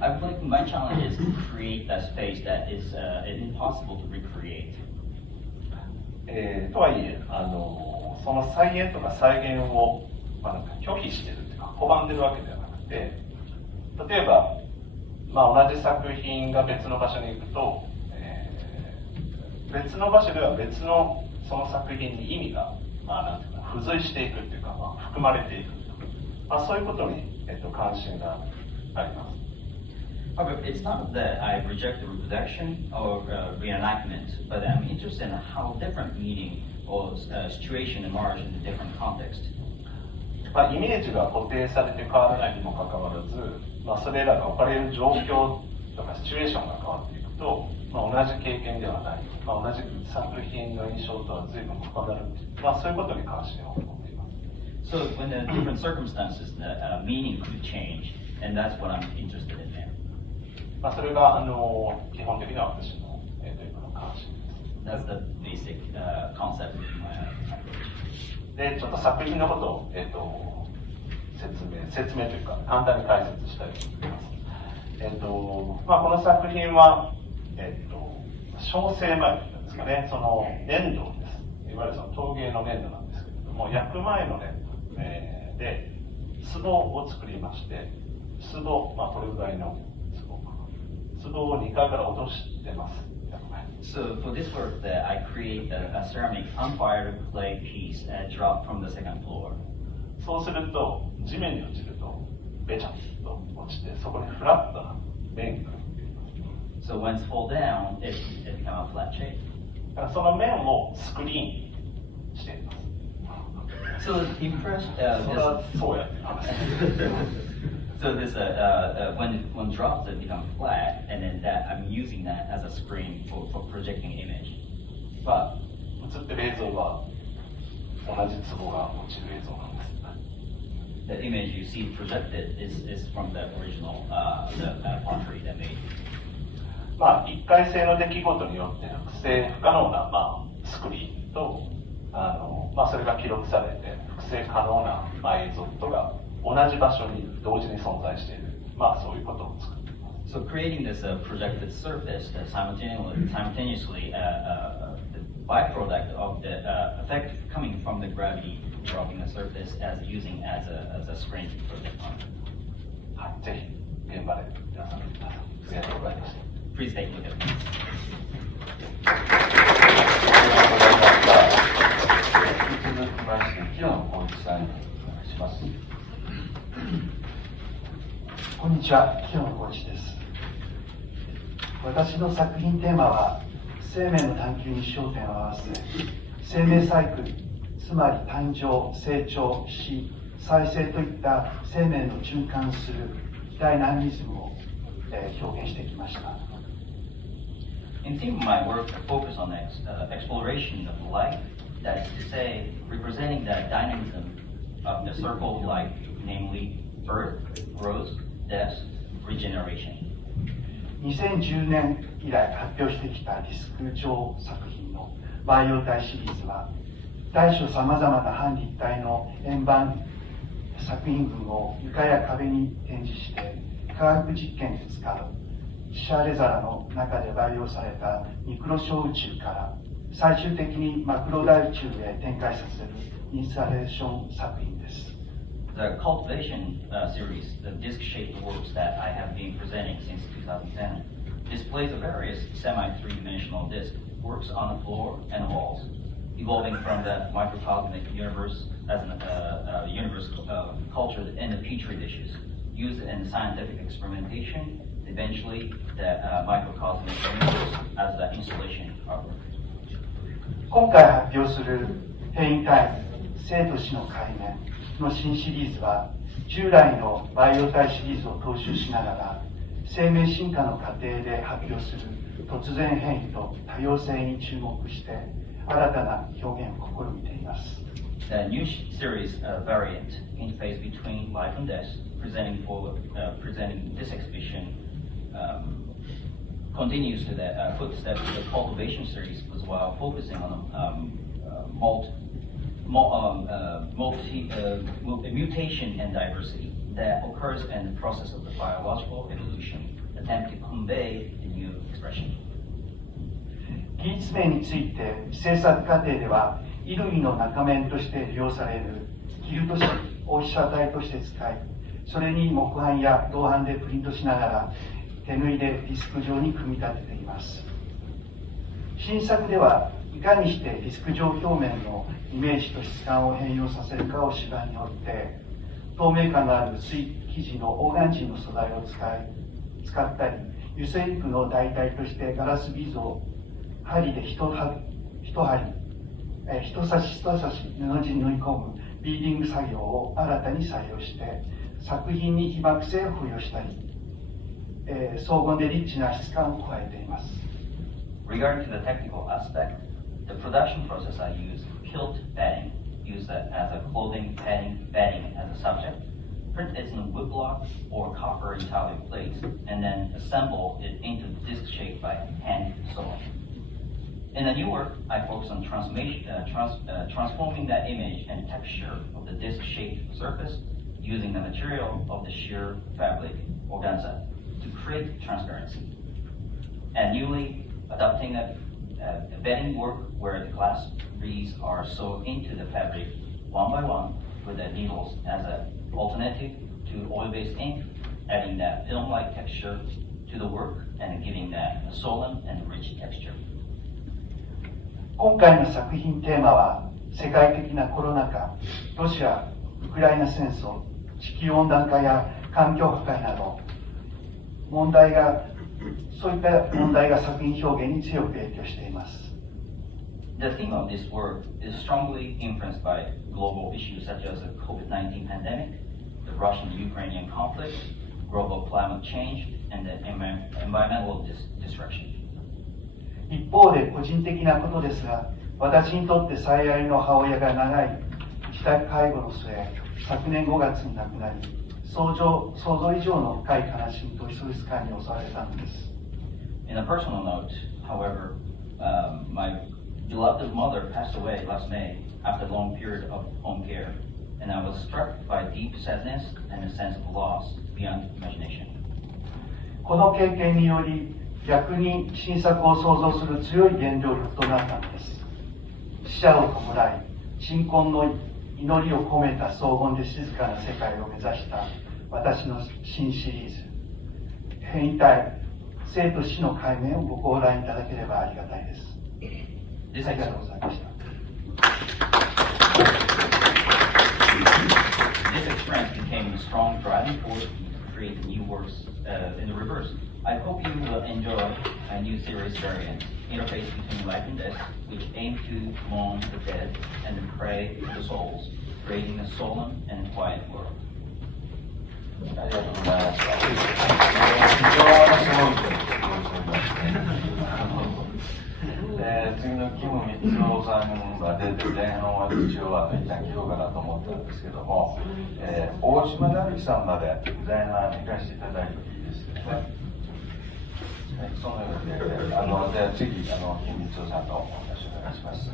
I believe my challenge is to create a space that is impossible to recreate. とはいえ、その再現とか再現を、拒否しているというか、拒んでるわけではなくて、例えば、同じ作品が別の場所に行くと、別の場所では別のその作品に意味が、付随していくというか、含まれていくと、そういうことに、関心があります。However, it's not that I reject the reproduction or reenactment, but I'm interested in how different meaning or situation emerge in a different context. イメージが固定されて変わらないにもかかわらず、それらが置かれる状況とかシチュエーションが変わっていくと、同じ経験ではない、同じ作品の印象とは随分異なる、そういうことに関心を持っています。So when the different circumstances, the meaning could change, and that's what I'm interested in there. それが基本的な私の今の関心です。That's the basic concept of my approach. で、ちょっと作品のことを、説明というか簡単に解説したいと思います。この作品は、焼成前なんですかね、その粘土です。いわゆるその陶芸の粘土なんですけれども、焼く前の粘土、で壺を作りまして、壺、これぐらいの壺を2階から落としてます。So for this work, I create a ceramic unfired clay piece dropped from the second floor. そうすると地面に落ちるとべちゃっと落ちて、そこにフラットな面が。So when it falls down, it becomes a flat shape. その面をスクリーンにしています。So the impression, それはそうやって話。So this when dropped, it becomes flat, and then that I'm using that as a screen for projecting image. But 映ってる映像は同じ壺が落ちる映像なんです。The image you see projected is from the original the pottery that made. 一回性の出来事によって複製不可能な、スクリーンとそれが記録されて複製可能な、映像とが同じ場所に同時に存在している、そういうことを作る。So creating this projected surface that simultaneously the byproduct of the effect coming from the gravity dropping the surface as using as a screen to project on. はい、ぜひ現場で皆さん見てください。ありがとうございました。Please take a look at this. 続きまして、清野浩一さんにお願いします。こんにちは、清野浩一です。私の作品テーマは、生命の探求に焦点を合わせ、生命サイクル、つまり誕生、成長、死、再生といった生命の循環するダイナミズムを、表現してきました。In theme of my work, I focus on exploration of life, that is to say, representing the dynamism of the circle of life, namely birth, growth, death, regeneration. 2010年以来発表してきたディスク上作品のバイオ体シリーズは、大小さまざまな半立体の円盤作品群を床や壁に展示して、科学実験で使うシャーレザラの中で培養されたミクロ小宇宙から最終的にマクロ大宇宙へ展開させるインスタレーション作品です。The cultivation series, the disc-shaped works that I have been presenting since 2010, displays of various semi-three-dimensional disc works on the floor and walls, evolving from the microcosmic universe as a universe cultured in the petri dishes, used in scientific experimentation, eventually the microcosmic universe as the installation artwork. 今回発表する変異体生と死の解明の新シリーズは、従来のバイオ体シリーズを踏襲しながら、生命進化の過程で発表する突然変異と多様性に注目して、新たな表現を試みています。The new series variant interface between life and death, presenting this exhibition, continues to the footsteps of the cultivation series, as well focusing on mutation and diversity that occurs in the process of the biological evolution, attempt to convey a new expression. 技術名について制作過程では、衣類の中面として利用されるキルト紙を被写体として使い、それに木版や銅版でプリントしながら手縫いでディスク上に組み立てています。新作ではいかにしてディスク上表面のイメージと質感を変容させるかを主眼に置いて、透明感のある薄い生地のオーガンジーの素材を使ったり、油性インクの代替としてガラスビーズを針で一差し布地に縫い込むビーディング作業を新たに採用して、作品に被爆性を付与したり、荘厳でリッチな質感を加えています。Regarding to the technical aspect, the production process I use kilt batting, use that as a clothing batting as a subject, print it in wood block or copper Italian plates, and then assemble it into disc shape by hand sewing. In the new work, I focus on transforming that image and texture of the disc-shaped surface using the material of the sheer fabric organza to create transparency. And newly adopting a bedding work where the glass beads are sewn into the fabric one by one with the needles as an alternative to oil-based ink, adding that film-like texture to the work and giving that a solemn and rich texture. 今回の作品テーマは、世界的なコロナ禍、ロシア・ウクライナ戦争、地球温暖化や環境破壊など、そういった問題が作品表現に強く影響しています。The theme of this work is strongly influenced by global issues such as the COVID-19 pandemic, the Russian-Ukrainian conflict, global climate change, and the environmental destruction. 一方で個人的なことですが、私にとって最愛の母親が長い自宅介護の末、昨年5月に亡くなり、想像以上の深い悲しみとストレス感に襲われたのです。In a personal note, however, my beloved mother passed away last May after a long period of home care, and I was struck by deep sadness and a sense of loss beyond imagination. この経験により、逆に新作を創造する強い原動力となったのです。死者を弔い、鎮魂の祈りを込めた荘厳で静かな世界を目指した私の新シリーズ、変異体、生と死の解明をご覧いただければありがたいです。ありがとうございました。This experience became a strong driving force to create new works in the reverse. I hope you will enjoy a new series variant, Interface Between Life and Death, which aim to mourn the dead and pray for the souls, creating a solemn and quiet world. ありがとうございました。非常にすごいと思いますね。次のキム・ミツオさんが出て前半は一応一旦聞こうかなと思ったんですけども、大島成樹さんまで前半行かせていただいていいですかね。そのようで、じゃあ次、キム・ミツオさんのお話をお願いします。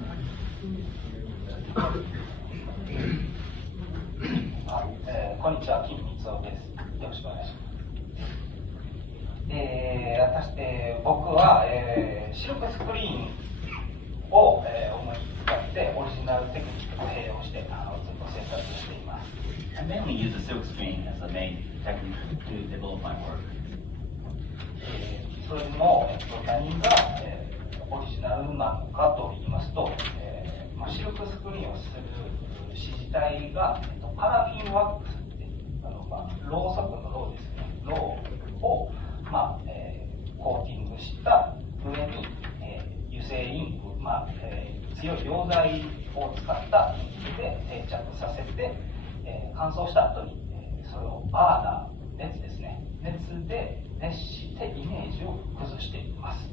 こんにちは、金光雄です。よろしくお願いします。僕は、シルクスクリーンを、思い使ってオリジナルテクニックを併用してずっと制作しています。I mainly use the silk screen as the main technique to develop my work. それの、何が、オリジナルなのかと言いますと、シルクスクリーンをする紙自体が、パラフィンワックスってろうそくのろうですね、ろうを、コーティングした上に、油性インク、強い溶剤を使ったインクで定着させて、乾燥した後に、それをバーナー、熱ですね、熱で熱してイメージを崩しています。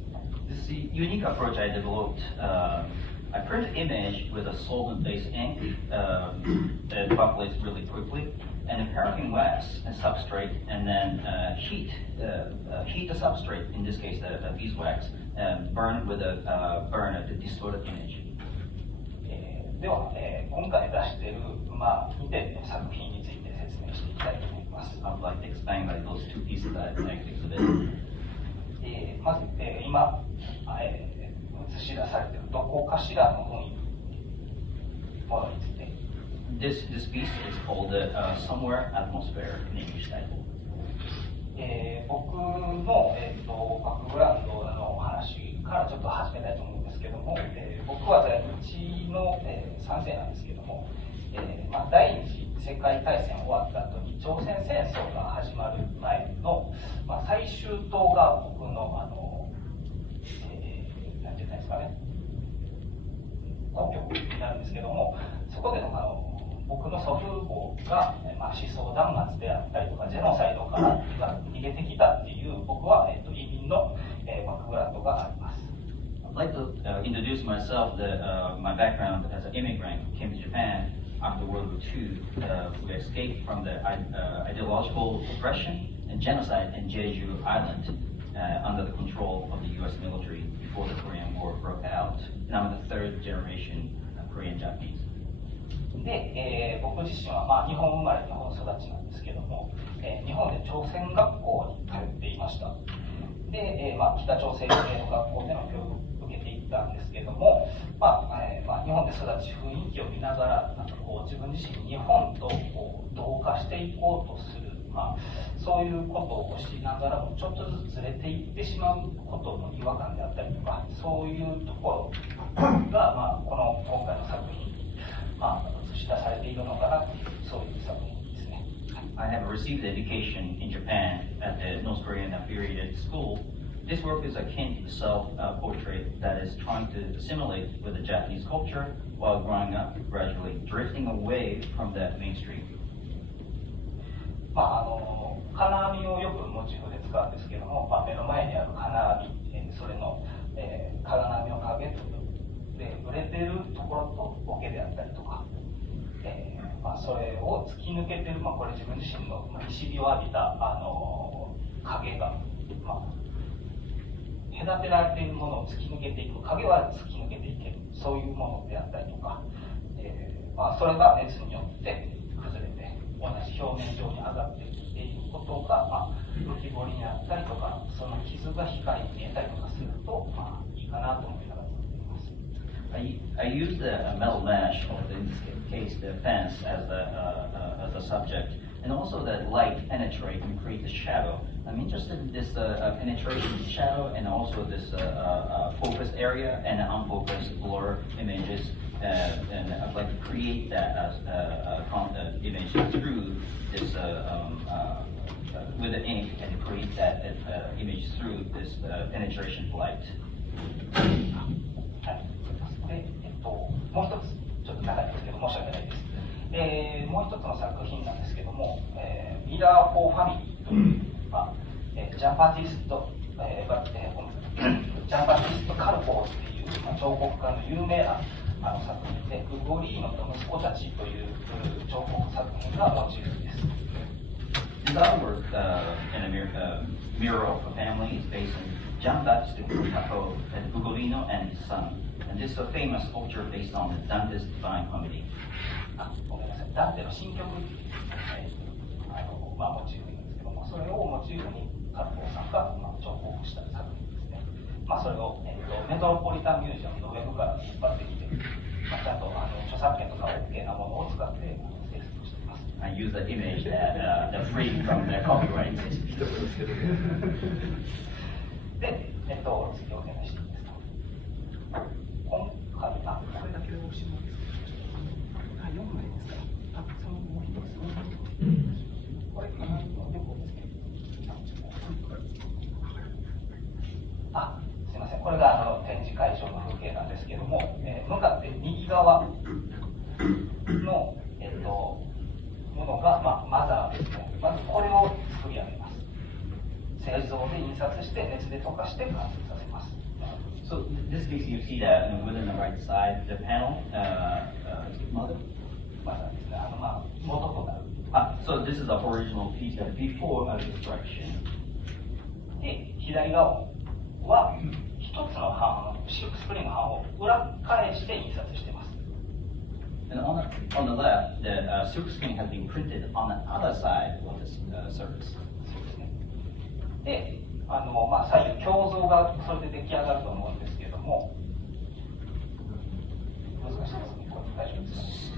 This unique approach I developed, I print an image with a solvent-based ink that evaporates really quickly, and a paraffin wax and substrate, and then heat the substrate, in this case the beeswax, burn with a burner to distort the image. では、今回出している、2点の作品について説明していきたいと思います。I would like to explain like those two pieces that I'd like to exhibit. まず、今、映し出されているどこかしらの雰囲気ものについて。This piece is called Somewhere Atmosphere in English title. 僕の、バックグラウンドの話からちょっと始めたいと思うんですけども、僕は在日の、3世なんですけども、第二次世界大戦終わった後に朝鮮戦争が始まる前の、最終島が僕のなんて言ったんですかね、故郷になるんですけども、そこでの僕の祖父母が、思想弾圧であったりとかジェノサイドから逃げてきたっていう僕は、移民の、バックグラウンドがあります。I'd like to introduce myself. My background as an immigrant came to Japan after World War II. We escaped from the ideological oppression and genocide in Jeju Island under the control of the U.S. military before the Korean War broke out. And I'm the third generation Korean Japanese. で、僕自身は、日本生まれ日本育ちなんですけども、日本で朝鮮学校に通っていました。で、北朝鮮系の学校での教育を受けていったんですけども、日本で育ち雰囲気を見ながら自分自身日本と同化していこうとする、そういうことをしながらもちょっとずつずれていってしまうことの違和感であったりとか、そういうところが、今回の作品に、映し出されているのかなっていう、そういう作品ですね。I have received education in Japan at the North Korean affiliated school. This work is akin to self-portrait that is trying to assimilate with the Japanese culture while growing up, gradually drifting away from that mainstream. 金網をよくモチーフで使うんですけども、目の前にある金網、それの、金網の影とで売れてるところとボケであったりとか、それを突き抜けてる、これ自分自身の西日を浴びた影が、隔てられているものを突き抜けていく、影は突き抜けていける、そういうものであったりとか、それが熱によって崩れて同じ表面上に上がっていっていることが、浮き彫りになったりとか、その傷が光に見えたりとかすると、いいかなと思いながら作っています。I use the metal mesh, or in this case the fence, as the subject, and also the light penetrate and create the shadow. I'm interested in this penetration shadow, and also this focus area and unfocused blur images, and I'd like to create that image through this with the ink and create that image through this penetration light. で、もう一つ、ちょっと長いですけど、申し訳ないです。もう一つの作品なんですけども、ミラー・フォー・ファミリーという、ジャン・バティスト、ジャン・バティスト・カルポーっていう、彫刻家の有名な作品で、ウゴリーノと息子たちという彫刻作品がモチーフです。This artwork in a mirror of a family is based on Gian Battista Capo and Ugolino and his son. And this is a famous sculpture based on Dante's Divine Comedy. ごめんなさい、ダンテの新曲っていう、モチーフなんですけども、それをモチーフにカルポーさんが彫刻した作品ですね。それを、メトロポリタンミュージアムのウェブから引っ張ってきて、ちゃんと著作権とか OK なものを使って制作しています。I use the image that free from the copyright. で、次お願いしていいですか。今回はこれだけでおしまいです。4枚ですから。そのもう一つ。これかな。すいません。これが展示会場の風景なんですけども、向かって右側のものがマザーですね。まずこれを作り上げます。製造で印刷して熱で溶かして完成させます。So in this case, you see that within the right side, the panel, mother. ですね。元となる。So this is the original piece that before destruction. で、左側は一つの版、シルクスクリーンの版を裏返して印刷しています。And on the left, the silk screen has been printed on the other side of the surface. そうですね。で、左右鏡像がそれで出来上がると思うんですけれども、難しいですね。これ大丈夫ですか。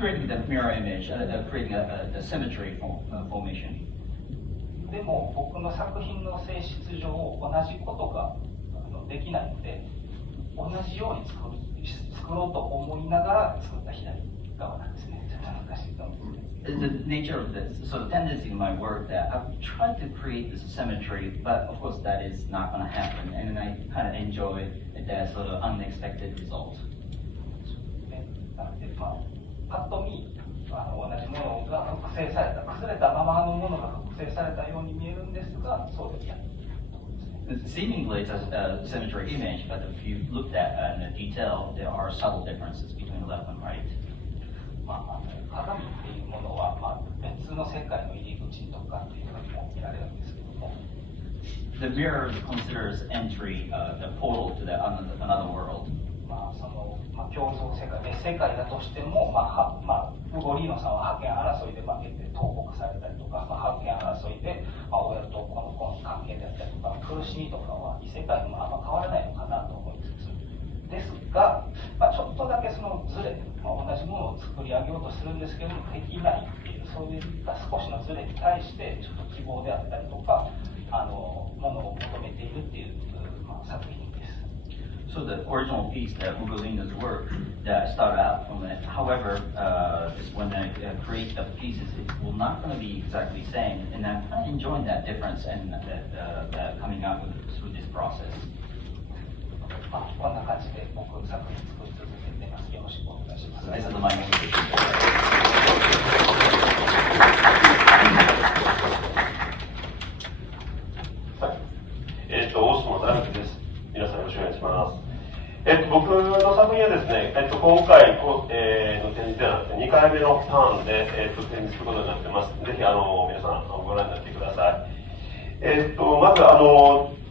Creating the mirror image, creating the symmetry formation. でも僕の作品の性質上同じことができないので、同じように作ろうと思いながら作った左側なんですね。ちょっと難しいと思うんですけど。The nature of this, so the tendency in my work that I've tried to create this symmetry, but of course that is not going to happen, and then I kind of enjoy that sort of unexpected result. なので、パッと見同じものが複製された、崩れたままのものが複製されたように見えるんですが、そうではない。Seemingly it's a symmetry image, but if you looked at in detail, there are subtle differences between left and right. 鏡っていうものは、別の世界の入り口とかっていうふうにも見られるんですけども、 The mirror considers entry, the portal to another world. その共存世界、別世界だとしても、ウゴリーノさんは覇権争いで負けて投獄されたりとか、覇権争いで、親と子の関係であったりとか、苦しみとかは異世界も変わらないのかなと思いつつですが、ちょっとだけそのズレ、同じものを作り上げようとするんですけどもできないっていう、そういった少しのズレに対してちょっと希望であったりとか、ものを求めているっていう、作品です。So the original piece, the Ugolino's work, that started out from it. However, when I create the pieces, it will not going to be exactly the same, and I'm kind of enjoying that difference and coming out through this process. こんな感じで僕作品作り続けています。よろしくお願いします。 So this is my motivation. 大島成樹です。皆さんよろしくお願いします。僕の作品はですね、今回の展示ではなくて2回目のターンで、展示することになってます。ぜひ皆さんご覧になってください。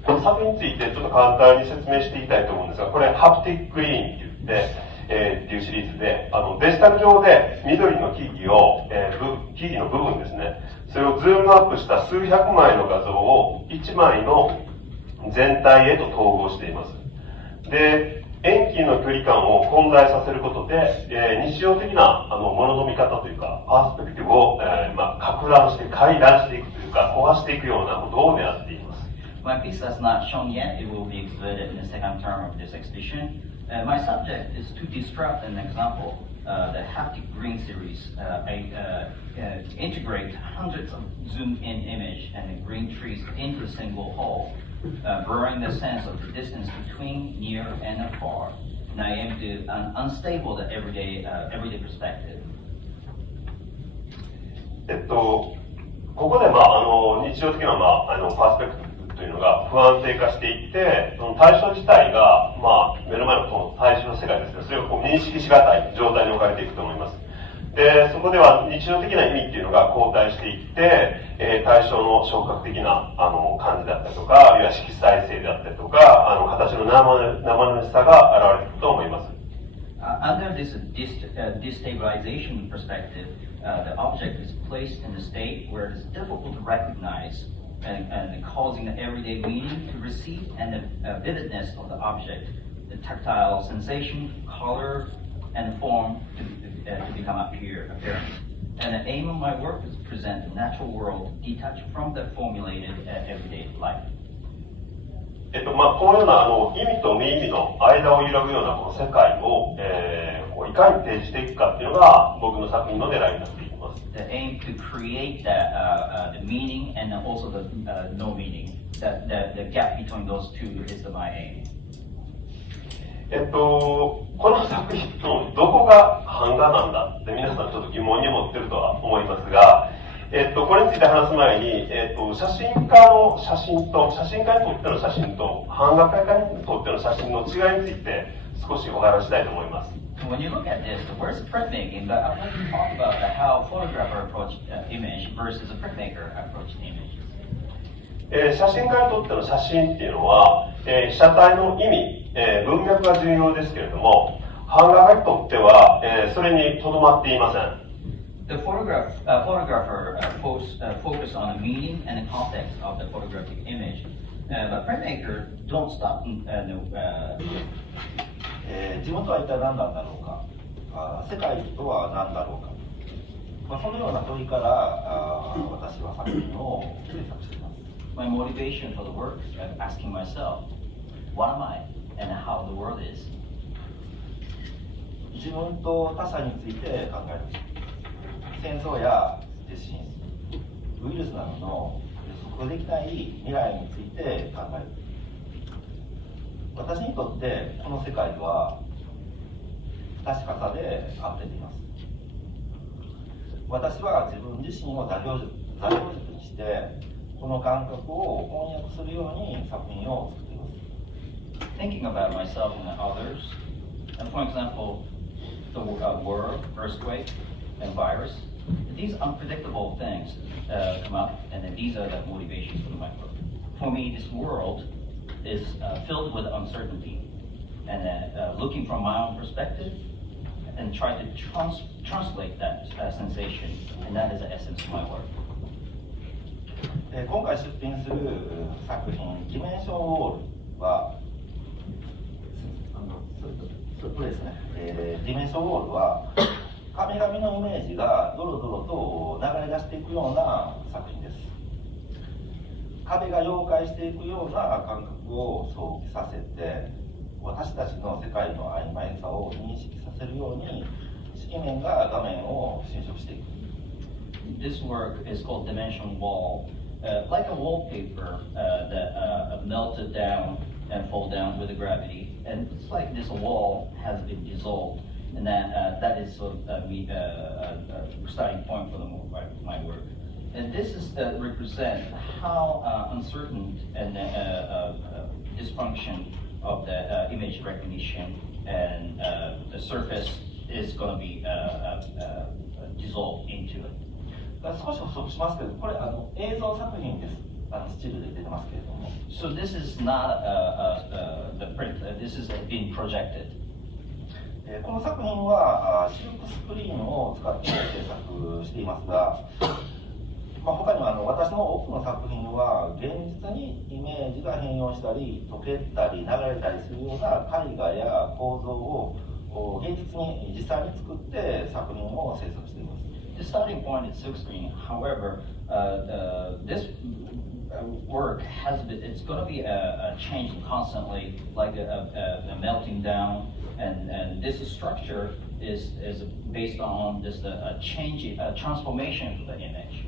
まずこの作品についてちょっと簡単に説明していきたいと思うんですが、これハプティックグリーンって言って、っていうシリーズで、デジタル上で緑の木々を、木々の部分ですね、それをズームアップした数百枚の画像を1枚の全体へと統合しています。で、遠近の距離感を混在させることで、日常的なものの見方というか、パースペクティブを、拡大していくというか、壊していくようなことを狙っています。My piece has not shown yet. It will be exhibited in the second term of this exhibition. My subject is to describe an example, the haptic green series. I integrate hundreds of zoomed-in image and the green trees into a single whole, blurring the sense of the distance between near and far. And I aim to unstable the everyday perspective. ここで、日常的な、パースペクティブというのが不安定化していって、その対象自体が、目の前のこの対象の世界ですけど、それをこう認識しがたい状態に置かれていくと思います。で、そこでは日常的な意味っていうのが後退していって、対象の触覚的な感じだったりとか、あるいは色彩性であったりとか、形の生々しさが現れていくと思います。Under this destabilization perspective, the object is placed in a state where it is difficult to recognize and causing the everyday meaning to recede and the vividness of the object, the tactile sensation, color, and form to become apparent. And the aim of my work is to present the natural world detached from the formulated everyday life. このような意味と無意味の間を揺らぐようなこの世界を、いかに提示していくかっていうのが僕の作品の狙いになっています。The aim to create the meaning and also the no meaning. The gap between those two is my aim. この作品のどこが版画なんだって皆さんちょっと疑問に持ってるとは思いますが、これについて話す前に、写真家の写真と、写真家にとっての写真と、版画家にとっての写真の違いについて少しお話したいと思います。When you look at this, the word is printmaking, but I'd like to talk about how a photographer approached image versus a printmaker approached image. 写真家にとっての写真っていうのは、被写体の意味、文脈が重要ですけれども、版画家にとっては、それにとどまっていません。The photographer focus on the meaning and the context of the photographic image, but printmaker don't stop. 自分とは一体何なんだろうか、世界とは何だろうか、そのような問いから私は作品を制作しています。My motivation for the work is asking myself, what am I and how the world is. 自分と他者について考える。戦争や地震、ウイルスなどの予測できない未来について考える。私にとってこの世界とは不確かさで溢れています。私は自分自身を座標軸にしてこの感覚を翻訳するように作品を作っています。Thinking about myself and others, and for example, the war, earthquake, and virus, these unpredictable things come up, and then these are the motivations for my work. For me, this world is filled with uncertainty, and looking from my own perspective, and try to translate that sensation, and that is the essence of my work. 今回出品する作品、ディメンションウォールは、これですね、ディメンションウォールは、神々のイメージがドロドロと流れ出していくような作品です。壁が溶解していくような感覚を想起させて、私たちの世界の曖昧さを認識させるように、色面が画面を侵食していく。This work is called Dimension Wall. Like a wallpaper that melted down and fall down with the gravity. And it's like this wall has been dissolved. And that is starting point for my work. And this is represent how uncertain and dysfunction of the image recognition and the surface is going to be dissolved into it. 少し補足しますけど、これ映像作品です。スチールで出てますけれども。 So this is not the print. This is being projected. この作品はシルクスクリーンを使って制作していますが、他には私の多くの作品は現実にイメージが変容したり溶けたり流れたりするような絵画や構造を現実に実際に作って作品を制作しています。 The starting point is silkscreen. However, this work has been, it's going to be changing constantly, like a melting down, and this structure is based on this changing, transformation of the image.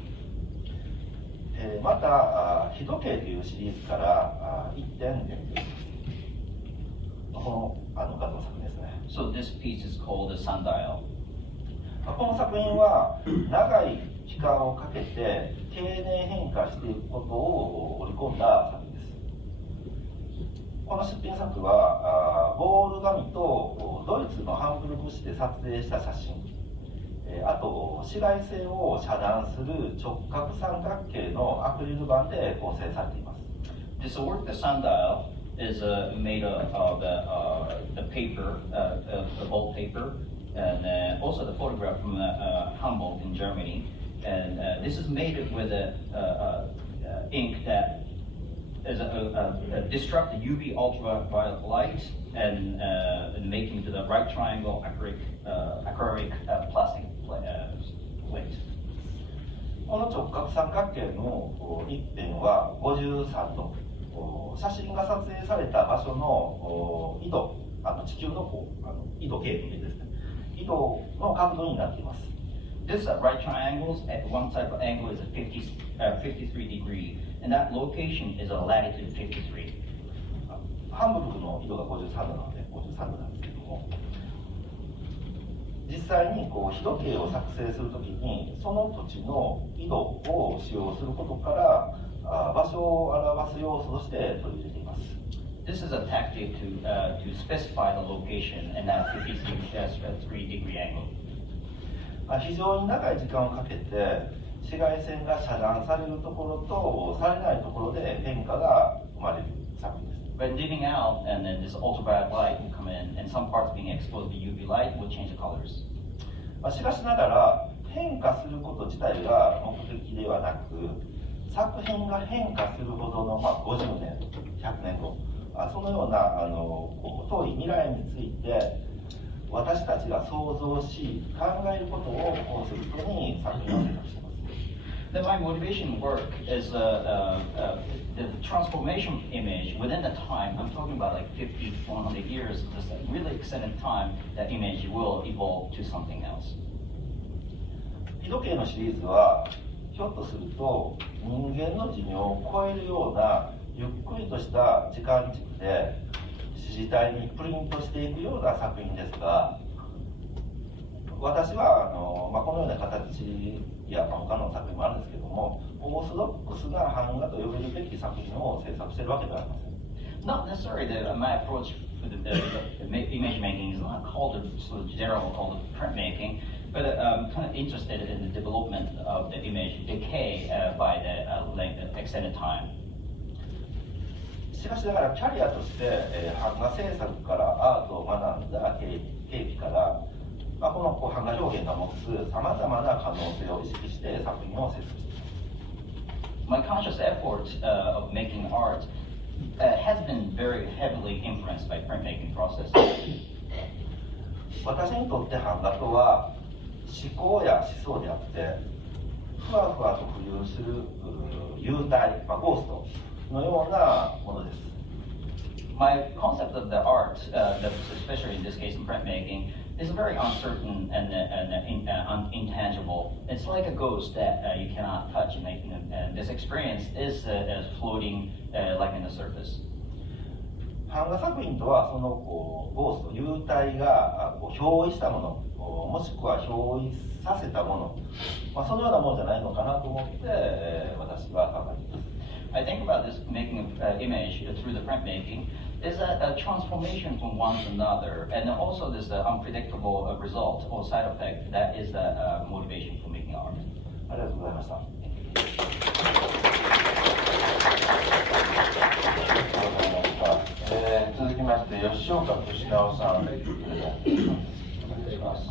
また、日時計というシリーズから1点出てきます。この画像作品ですね。 So this piece is called the sundial. この作品は長い期間をかけて丁寧変化していくことを織り込んだ作品です。この出品作はボール紙とドイツのハンブルク市で撮影した写真、あと紫外線を遮断する直角三角形のアクリル板で構成されています。 This work, the sundial, is made of the paper, the old paper, and also the photograph from Humboldt in Germany. And this is made with ink that is disrupt the UV ultraviolet light and making it to the right triangle acrylic plastic plate. この直角三角形の一辺は53度。写真が撮影された場所の緯度、地球の緯度経度ですね。緯度の角度になっています。 This right triangles at one side of the angle is a 53 degree, and that location is a latitude 53. ハンブルクの緯度が53度なので53度なんですけども、実際に日時計を作成するときにその土地の緯度を使用することから場所を表す要素として取り入れています。 This is a tactic to specify the location and that 53 degree angle. 非常に長い時間をかけて紫外線が遮断されるところとされないところで変化が生まれる作品です。 But leaving out, and then this ultraviolet light will come in, and some parts being exposed to UV light will change the colors. しかしながら変化すること自体が目的ではなく、作品が変化するほどの、50年、100年後、そのような遠い未来について私たちが想像し考えることをコンセプトに作品を制作しています。Then my motivation work is the transformation image within the time. I'm talking about like 50, 100 years. This really extended time. That image will evolve to something else. 日時計のシリーズはひょっとすると人間の寿命を超えるようなゆっくりとした時間軸で示体にプリントしていくような作品ですが、私はこのような形や他の作品もあるんですけども、オーソドックスな版画と呼べるべき作品を制作しているわけではありません。Not necessarily that my approach for the image making is not called sort of general called printmaking, but I'm kind of interested in the development of the image decay by the extended time. しかしながらキャリアとして、版画制作からアートを学んだ経緯から、この版画表現が持つさまざまな可能性を意識して作品を制作しています。 My conscious effort of making art has been very heavily influenced by printmaking process. 私にとって版画とは思考や思想であって、ふわふわと浮遊する幽体、ゴーストのようなものです。 My concept of the art, especially in this case in printmaking, is very uncertain and intangible. It's like a ghost that you cannot touch, and this experience is floating like in the surface. 版画作品とはそのゴースト、幽体が憑依したもの、もしくは憑依させたもの、そのようなものじゃないのかなと思って、私は考えています。 I think about this making of image through the printmaking is a transformation from one to another, and also this unpredictable result or side effect that is the motivation for making art. ありがとうございました。吉岡俊直さん、お願いします。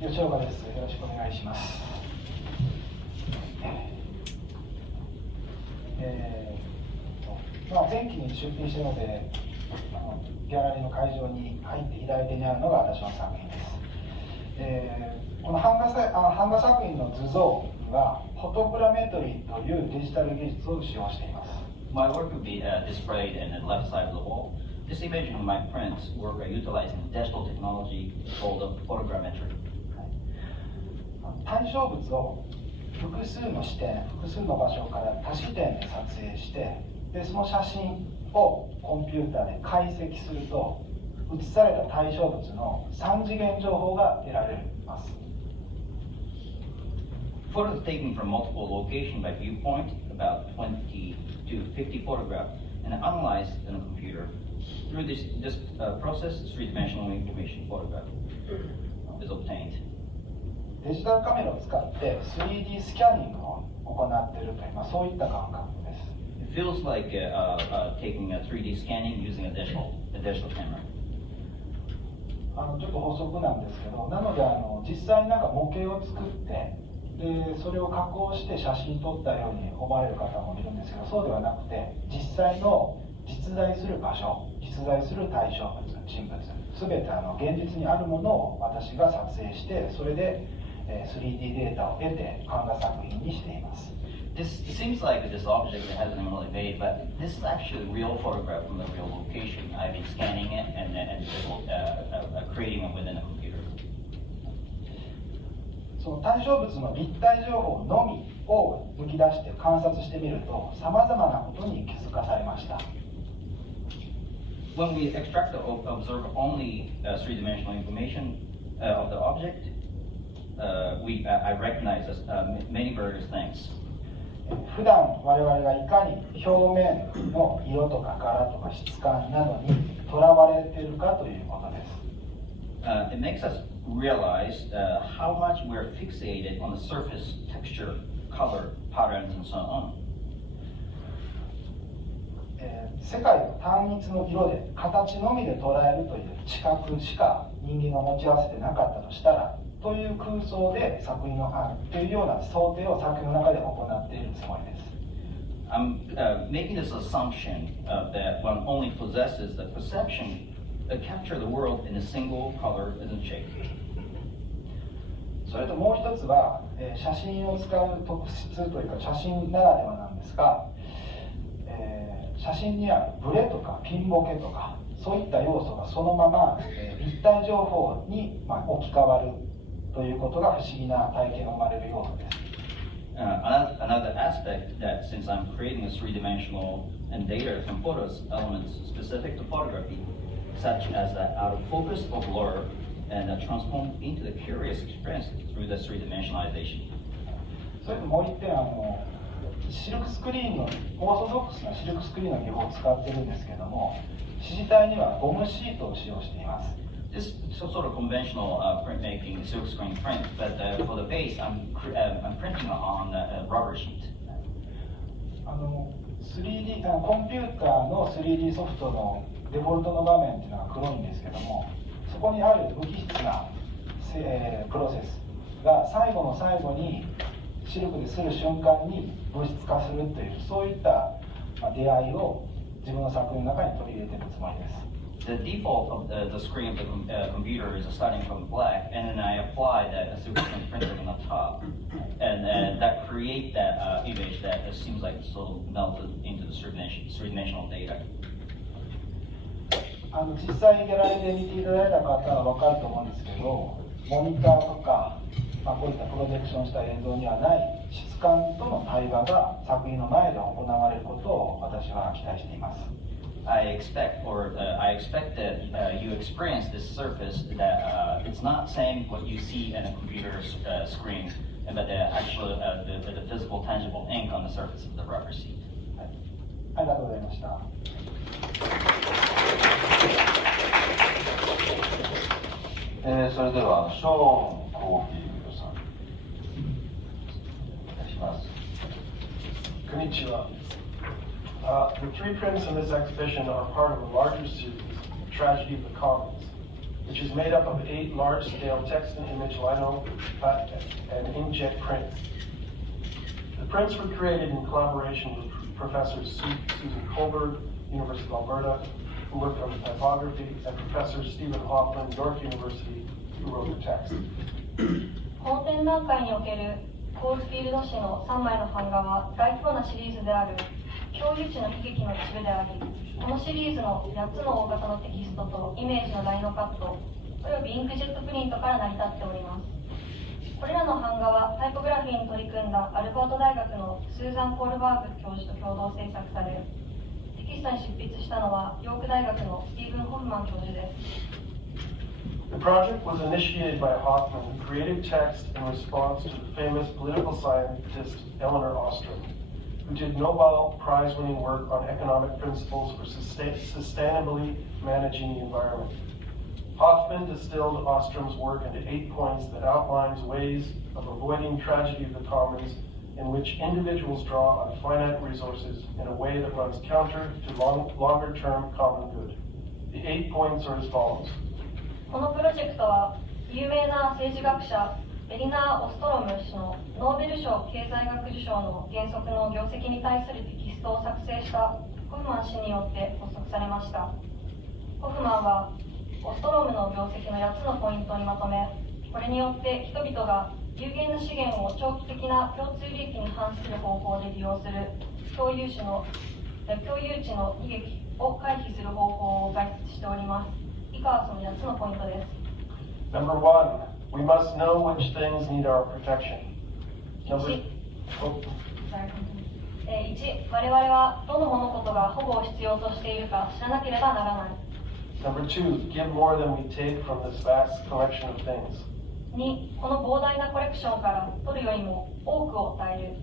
吉岡です。よろしくお願いします。前期に出品しているので、ギャラリーの会場に入って左手にあるのが私の作品です。この版画作品の図像はフォトグラメトリーというデジタル技術を使用しています。My work will be displayed in the left side of the wall. This image of my prints work utilizing digital technology called photogrammetry. 対象物を複数の視点、複数の場所から多視点で撮影して、でその写真をコンピューターで解析すると、写された対象物の3次元情報が得られます。Photos taken from multiple locations by viewpoint, about 20 to 50 photographs, and analyzed in a computer. Through this process, three-dimensional information photograph is obtained. デジタルカメラを使って 3D スキャニングを行っているという、そういった感覚です。It feels like taking a 3D scanning using a digital camera. ちょっと補足なんですけど、なので実際に模型を作って、でそれを加工して写真撮ったように思われる方もいるんですけど、そうではなくて、実際の実在する場所、実在する対象物、人物、すべて現実にあるものを私が撮影して、それで3D データを得て版画作品にしています。It seems like this object that hasn't been really made, but this is actually a real photograph from the real location. I've been scanning it and creating it within a computer. その対象物の立体情報のみを抜き出して観察してみると、さまざまなことに気づかされました。When we extract or observe only three-dimensional information of the object, I recognize many various things. 普段我々がいかに表面の色とか柄とか質感などにとらわれているかということです。It makes us realize how much we're fixated on the surface, texture, color, patterns, and so on. 世界を単一の色で形のみで捉えるという知覚しか人間が持ち合わせてなかったとしたら、という空想で作品のというような想定を作品の中で行っているつもりです。I'm making this assumption that one only possesses the perception to capture the world in a single color and shape. それともう一つは、写真を使う特質というか写真ならではなんですが、写真にあるブレとかピンボケとかそういった要素がそのまま、立体情報に、置き換わるということが不思議な体験が生まれるようです。Another aspect that since I'm creating a three-dimensional and data from photos elements specific to photography, such as the out of focus or blur, and transformed into the curious experience through the three-dimensionalization. それともう一点シルクスクリーンのオーソドックスなシルクスクリーンの技法を使っているんですけれども、支持体にはゴムシートを使用しています。This sort of conventional printmaking silkscreen print, but for the base, I'm printing on a rubber sheet. 3D コンピューターの 3D ソフトのデフォルトの画面っていうのは黒いんですけども、そこにある無機質な、プロセスが最後の最後にシルクでする瞬間に物質化するというそういった、出会いを自分の作品の中に取り入れているつもりです。The default of the screen of the computer is starting from black, and then I apply that silkscreen printer on the top, and that create that image that seems like it's sort of melted into the three-dimensional data. 実際にギャラリーで見ていただいた方は分かると思うんですけど、モニターとか、こういったプロジェクションした映像にはない質感との対話が作品の前で行われることを私は期待しています。I expect that you experience this surface that it's not saying what you see in a computer screen, but actually the physical, tangible ink on the surface of the rubber sheet. ありがとうございました。それではショーン・コーフィールドさん、お願いします。Konnichiwa. The three prints in this exhibition are part of a larger series, Tragedy of the Commons, which is made up of 8 large-scale text and image lino and inkjet prints. The prints were created in collaboration with Professor Susan Kohlberg, University of Alberta, who worked on the typography, and Professor Stephen Hoffman, York University, who wrote the text. この展覧会におけるコールフィールド氏の3枚の版画は大規模なシリーズである共有地の悲劇の一部であり、このシリーズの8つの大型のテキストとイメージのライノカットおよびインクジェットプリントから成り立っております。これらの版画はタイポグラフィーに取り組んだアルバート大学のスーザン・コールバーグ教授と共同制作され、テキストに執筆したのはヨーク大学のスティーブン・ホフマン教授です。The project was initiated by Hoffman, who created text in response to the famous political scientist Elinor Ostrom, who did Nobel Prize-winning work on economic principles for sustainably managing the environment. Hoffman distilled Ostrom's work into 8 points that outlines ways of avoiding tragedy of the commons in which individuals draw on finite resources in a way that runs counter to longer-term common good. The 8 points are as follows. このプロジェクトは有名な政治学者エリナー・オストロム氏のノーベル賞経済学受賞の原則の業績に対するテキストを作成したホフマン氏によって発足されました。ホフマンはオストロムの業績の8つのポイントにまとめ、これによって人々が有限な資源を長期的な共通利益に反する方法で利用する共有地の利益を回避する方法を概述しております。以下はその8つのポイントです。Number 1, we must know which things need our protection. Number 1、我々はどの物事が保護を必要としているか知らなければならない。Number 2, give more than we take from this vast collection of things. 2、この膨大なコレクションから取るよりも多くを与える。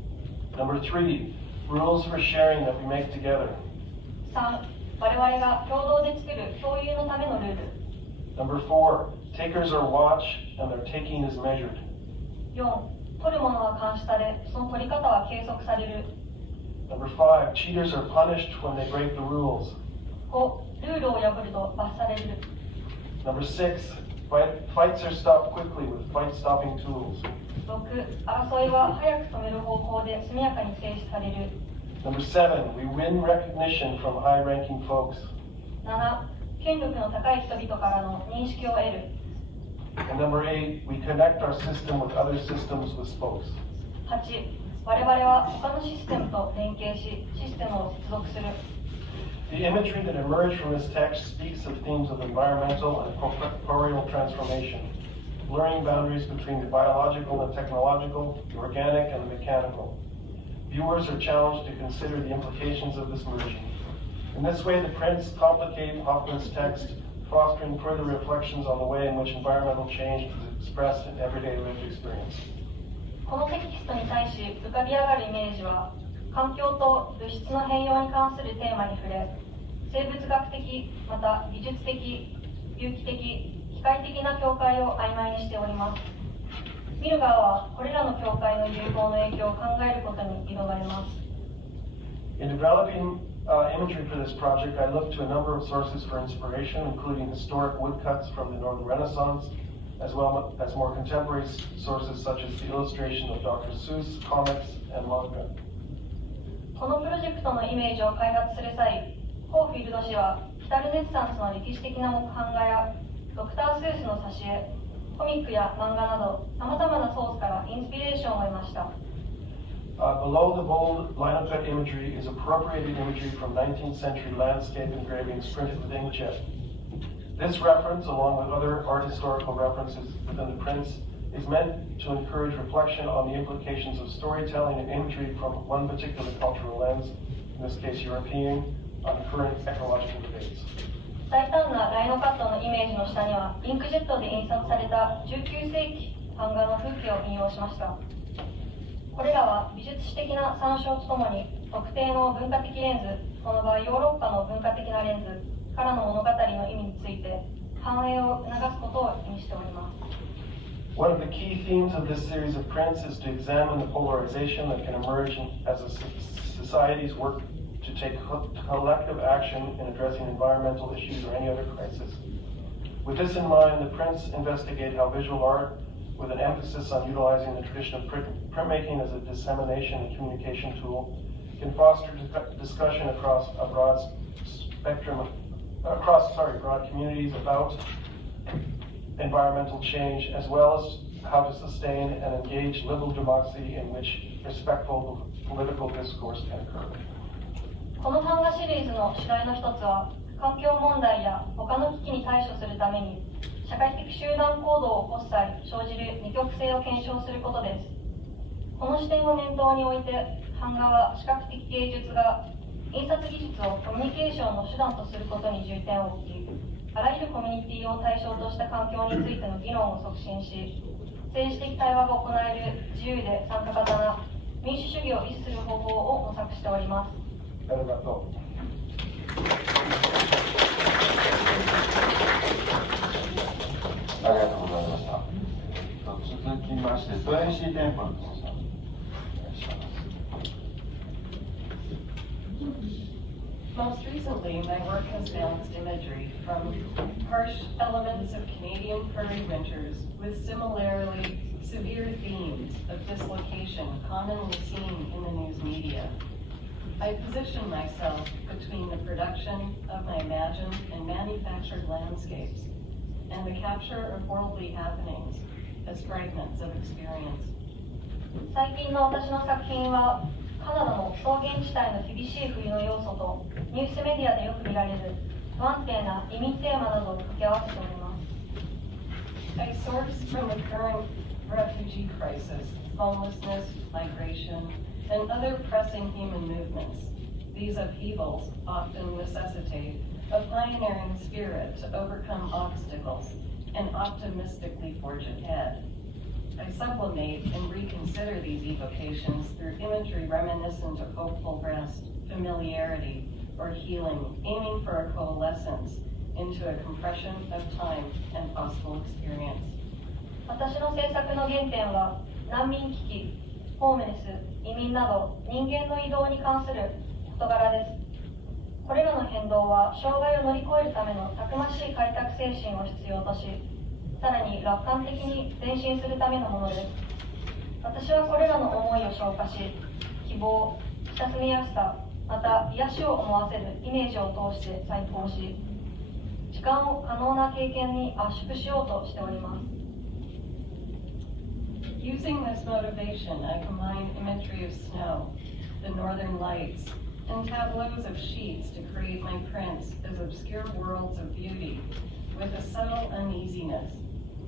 Number 3, rules for sharing that we make together. 3、我々が共同で作る共有のためのルール。Number 4, takers are watched and their taking is measured. 4、取るものは監視され、その取り方は計測される。Number 5, cheaters are punished when they break the rules. 5、ルールを破ると罰される。Number 6, fights are stopped quickly with fight-stopping tools. 6、争いは早く止める方法で速やかに停止される。Number 7, we win recognition from high-ranking folks. 7、権力の高い人々からの認識を得る。And number 8, we connect our system with other systems with spokes. 8、我々は他のシステムと連携し、システムを接続する。The imagery that emerged from this text speaks of themes of environmental and corporeal transformation, blurring boundaries between the biological and technological, the organic and the mechanical. Viewers are challenged to consider the implications of this merging. In this way, the prints complicate Hoffman's text, fostering further reflections on the way in which environmental change is expressed in everyday lived experience. このテキストに対し浮かび上がるイメージは、環境と物質の変容に関するテーマに触れ、生物学的、また技術的、有機的、機械的な境界を曖昧にしております。見る側はこれらの境界の融合の影響を考えることに挑まれます。In developing imagery for this project, I looked to a number of sources for inspiration, including historic woodcuts from the Northern Renaissance, as well as more contemporary sources such as the illustration of Dr. Seuss, comics, and manga. このプロジェクトのイメージを開発する際、ホーフィールド氏は北ルネッサンスの歴史的な木版画やドクター・スースの挿絵、コミックや漫画などさまざまなソースからインスピレーションを得ました。Below the bold linocut imagery is appropriated imagery from 19th century landscape engravings printed with inkjet. This reference, along with other art historical references within the prints, is meant to encourage reflection on the implications of storytelling and imagery from one particular cultural lens, in this case European, on current ecological debates. 大胆なライノカットのイメージの下にはインクジェットで印刷された19世紀版画の風景を引用しました。これらは美術史的な参照とともに特定の文化的レンズ、この場合ヨーロッパの文化的なレンズからの物語の意味について繁栄を促すことを意味しております。One of the key themes of this series of prints is to examine the polarization that can emerge as a society's work to take collective action in addressing environmental issues or any other crisis. With this in mind, the prints investigate how visual art, with an emphasis on utilizing the tradition of printmaking as a dissemination and communication tool, can foster discussion across a broad spectrum, broad communities about environmental change, as well as how to sustain and engage liberal democracy in which respectful political discourse can occur. この版画シリーズの主題の一つは、環境問題や他の危機に対処するために社会的集団行動を起こす際生じる二極性を検証することです。この視点を念頭に置いて、版画は視覚的芸術が印刷技術をコミュニケーションの手段とすることに重点を置き、あらゆるコミュニティを対象とした環境についての議論を促進し、政治的対話が行える自由で参加型な民主主義を維持する方法を模索しております。ありがとう。ありがとうございました。続きまして、トレイシー・テンプルズさん、お願いします。Most recently, my work has balanced imagery from harsh elements of Canadian prairie winters with similarly severe themes of dislocation commonly seen in the news media. I position myself between the production of my imagined and manufactured landscapes and the capture of worldly happenings as fragments of experience. 最近の私の作品はカナダの草原地帯の厳しい冬の要素とニュースメディアでよく見られる不安定な移民テーマなどを掛け合わせております。 I source from the current refugee crisis, homelessness, migration, and other pressing human movements. These upheavals often necessitate a pioneering spirit to overcome obstacles and optimistically forge ahead. I sublimate and reconsider these evocations through imagery reminiscent of hopeful rest, familiarity, or healing, aiming for a coalescence into a compression of time and possible experience. 私の制作の原点は難民危機、ホームレス、移民など人間の移動に関する事柄です。これらの変動は障害を乗り越えるためのたくましい開拓精神を必要とし、さらに楽観的に前進するためのものです。私はこれらの思いを消化し、希望、親しみやすさ、また癒しを思わせるイメージを通して再考し、時間を可能な経験に圧縮しようとしております。Using this motivation, I combine imagery of snow, the northern lights, and tableaus of sheets to create my prints as obscure worlds of beauty with a subtle uneasiness.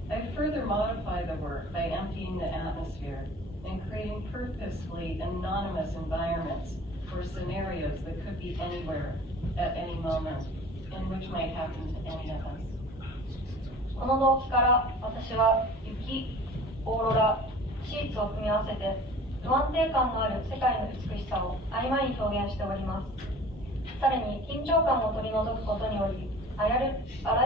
I further modify the work by emptying the atmosphere and creating purposefully anonymous environments for scenarios that could be anywhere at any moment and which might happen to any of us. この動機から私は雪、オーロラ、シーツを組み合わせて不安定感のある世界の美しさを曖昧に表現しております。さらに緊張感を取り除くことによりあら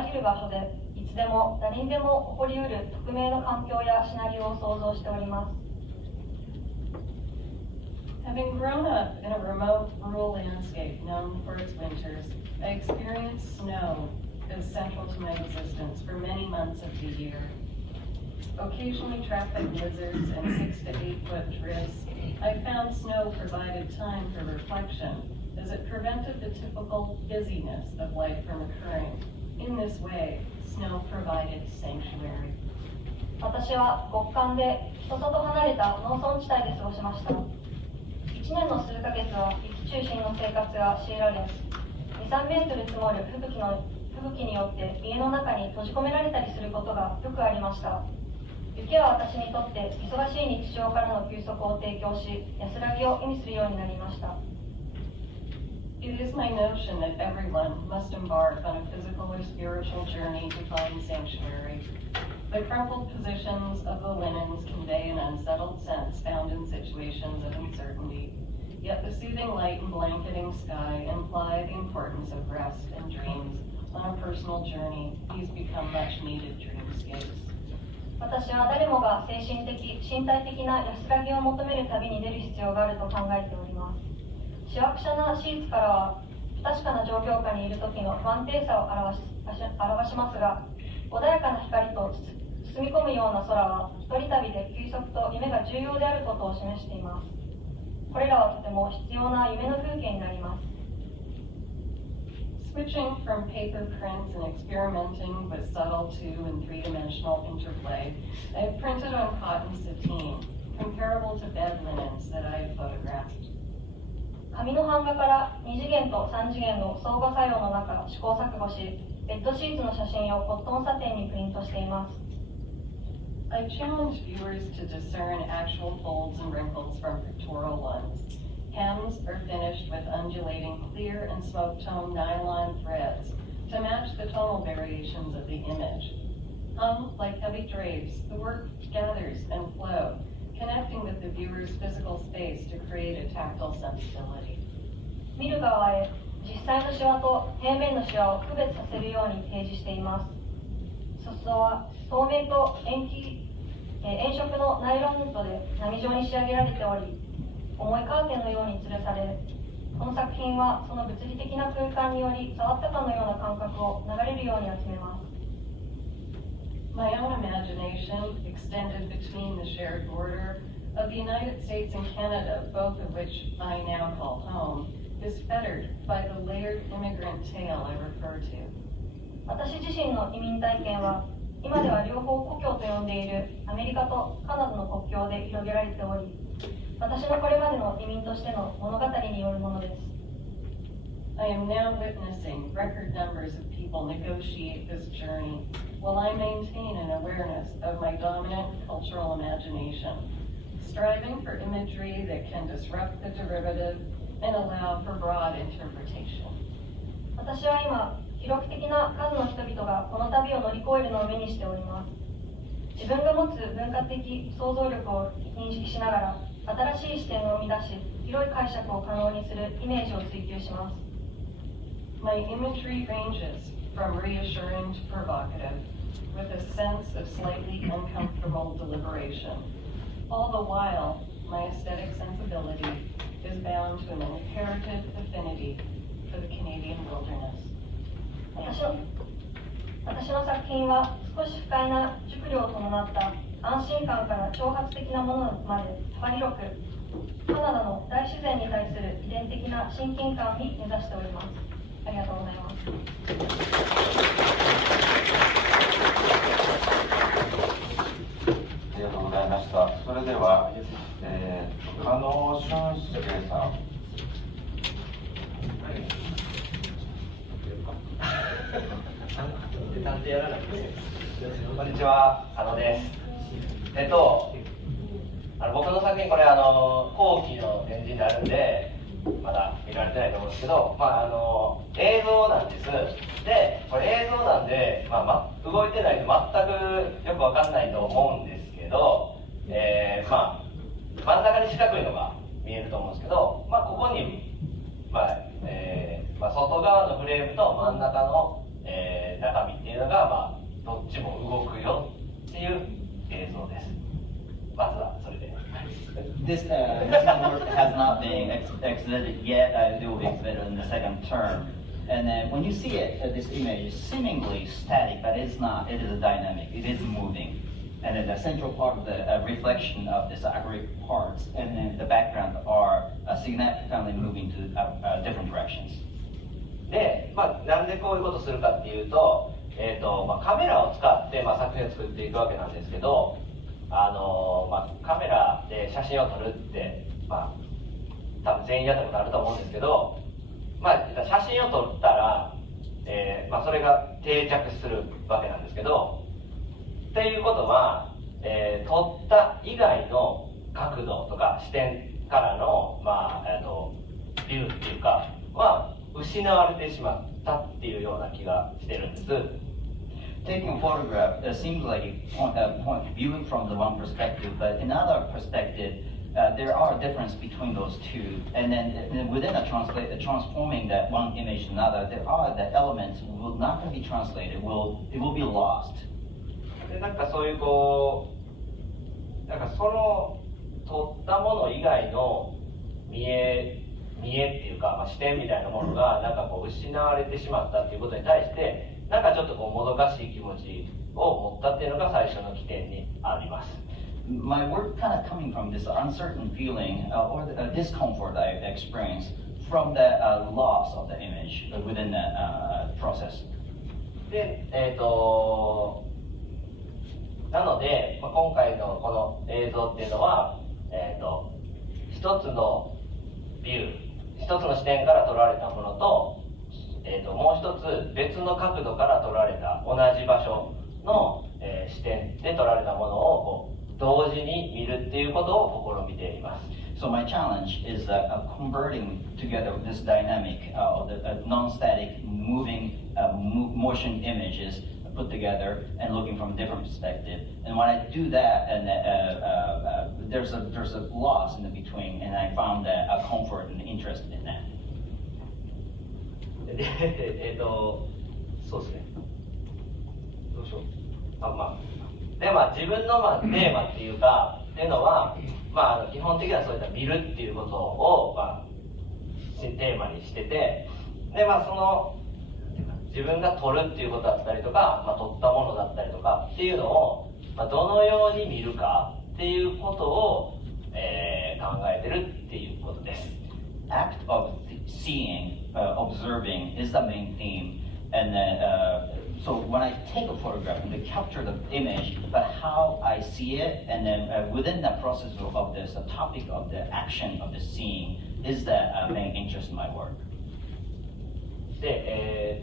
ゆる場所でいつでも誰にでも起こりうる匿名の環境やシナリオを想像しております。 Having grown up in a remote rural landscape known for its winters, I experienced snow as central to my existence for many months of the year. Occasionally trapped by blizzards and 6 to 8 foot drifts, I found snow provided time for reflection as it prevented the typical busyness of life from occurring. In this way, snow provided sanctuary. 私は極寒で人里離れた農村地帯で過ごしました。1年の数ヶ月は雪中心の生活が強いられ、2、3メートル積もる吹雪によって家の中に閉じ込められたりすることがよくありました。雪は私にとって忙しい日常からの休息を提供し、安らぎを意味するようになりました。It is my notion that everyone must embark on a physical or spiritual journey to find sanctuary. The crumpled positions of the linens convey an unsettled sense found in situations of uncertainty, yet the soothing light and blanketing sky imply the importance of rest and dreams, on a personal journey, these become much needed dreamscapes. 私は誰もが精神的、身体的な安らぎを求める旅に出る必要があると考えております。しわくしゃなシーツからは不確かな状況下にいる時の不安定さを表しますが、穏やかな光と包み込むような空は一人旅で休息と夢が重要であることを示しています。これらはとても必要な夢の風景になります。Switching from paper prints and experimenting with subtle 2- and 3-dimensional interplay, I have printed on cotton sateen, comparable to bed linens that I have photographed. 紙の版画から2次元と3次元の相互作用の中、試行錯誤し、ベッドシーツの写真をコットンサテンにプリントしています。I challenge viewers to discern actual folds and wrinkles from pictorial ones. Hems are finished with undulating clear and smoke-tone nylon threads to match the tonal variations of the image. Hung like heavy drapes, the work gathers and flows, connecting with the viewer's physical space to create a tactile sensibility. 見る側へ実際のシワと平面のシワを区別させるように提示しています。裾は透明と円色のナイロンヌットで波状に仕上げられており、重いカーテンのように吊るされ、この作品はその物理的な空間により触ったかのような感覚を流れるように集めます。My own imagination extended between the shared border of the United States and Canada, both of which I now call home, is fettered by the layered immigrant tale I refer to. 私自身の移民体験は、今では両方故郷と呼んでいるアメリカとカナダの国境で広げられており、私のこれまでの移民としての物語によるものです。I am now witnessing record numbers of people negotiate this journey while I maintain an awareness of my dominant cultural imagination, striving for imagery that can disrupt the derivative and allow for broad interpretation. 私は今、記録的な数の人々がこの旅を乗り越えるのを目にしております。自分が持つ文化的想像力を認識しながら、新しい視点を生み出し、広い解釈を可能にするイメージを追求します。My imagery ranges from reassuring to provocative, with a sense of slightly uncomfortable deliberation. All the while, my aesthetic sensibility is bound to an inherited affinity for the Canadian wilderness. 私の作品は少し不快な熟慮を伴った安心感から挑発的なものまで幅広く、カナダの大自然に対する遺伝的な親近感に目指しております。ありがとうございます。ありがとうございました。それでは、加納俊介さん。こんにちは、佐野です。僕の作品、これ後期の展示になるんで、まだ見られてないと思うんですけど、映像なんです。で、これ映像なんで、動いてないと全くよくわかんないと思うんですけど、真ん中に四角いのが見えると思うんですけど、ここに、外側のフレームと真ん中の、中身っていうのが、どっちも動くよっていう映像です。まずはそれで。This work has not been exhibited yet. It will be exhibited in the second term. And then when you see it, this image is seemingly static, but it's not. It is dynamic. It is moving. And then the central part of the reflection of this aggregate parts and then the background are significantly moving to different directions. で、なんでこういうことをするかっていうと、カメラを使って、作品を作っていくわけなんですけど、カメラで写真を撮るって、多分全員やったことあると思うんですけど、写真を撮ったら、それが定着するわけなんですけど、っていうことは、撮った以外の角度とか視点からの、ビューっていうかは失われてしまったっていうような気がしてるんです。Taking a photograph seems like viewing from the one perspective, but another perspective there are differences between those two, and then within transforming that one image to another, there are the elements will not going to be translated. It will be lost. でなんかそういうこうなんかその撮ったもの以外の見えっていうか、まあ、視点みたいなものがなんかこう失われてしまったっていうことに対してなんかちょっとこうもどかしい気持ちを持ったっていうのが最初の起点にあります。My work kind of coming from this uncertain feeling or the discomfort I experienced from the loss of the image within the process. で、なので、まあ、今回のこの映像っていうのは、一つのビュー、一つの視点から撮られたものと、もう一つ別の角度から撮られた同じ場所の、視点で撮られたものをこう同時に見るっていうことを試みています。So my challenge is converting together this dynamic of the non-static moving motion images put together and looking from a different perspective. And when I do that, and there's a loss in the between, and I found a comfort and interest in that. そうですね。どうしよう。で自分のテーマっていうかっていうのは、基本的にはそういった見るっていうことをテーマにしてて、でその自分が撮るっていうことだったりとか、撮ったものだったりとかっていうのを、どのように見るかっていうことを、考えてるっていうことです。Act of seeing, observing is the main theme, and so when I take a photograph and to capture the image, but how I see it, and then within that process of this, the topic of the action of the seeing is the main interest in my work. で、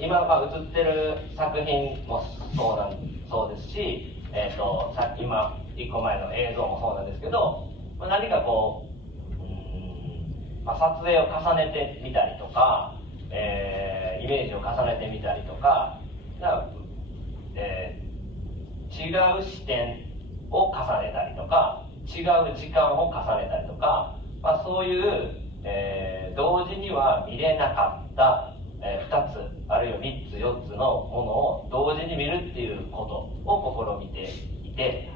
今映ってる作品もそうですし、今1個前の映像もそうなんですけど、何かこう、撮影を重ねてみたりとか、イメージを重ねてみたりとか、違う視点を重ねたりとか、違う時間を重ねたりとか、そういう、同時には見れなかった2つあるいは3つ4つのものを同時に見るっていうことを試みていて。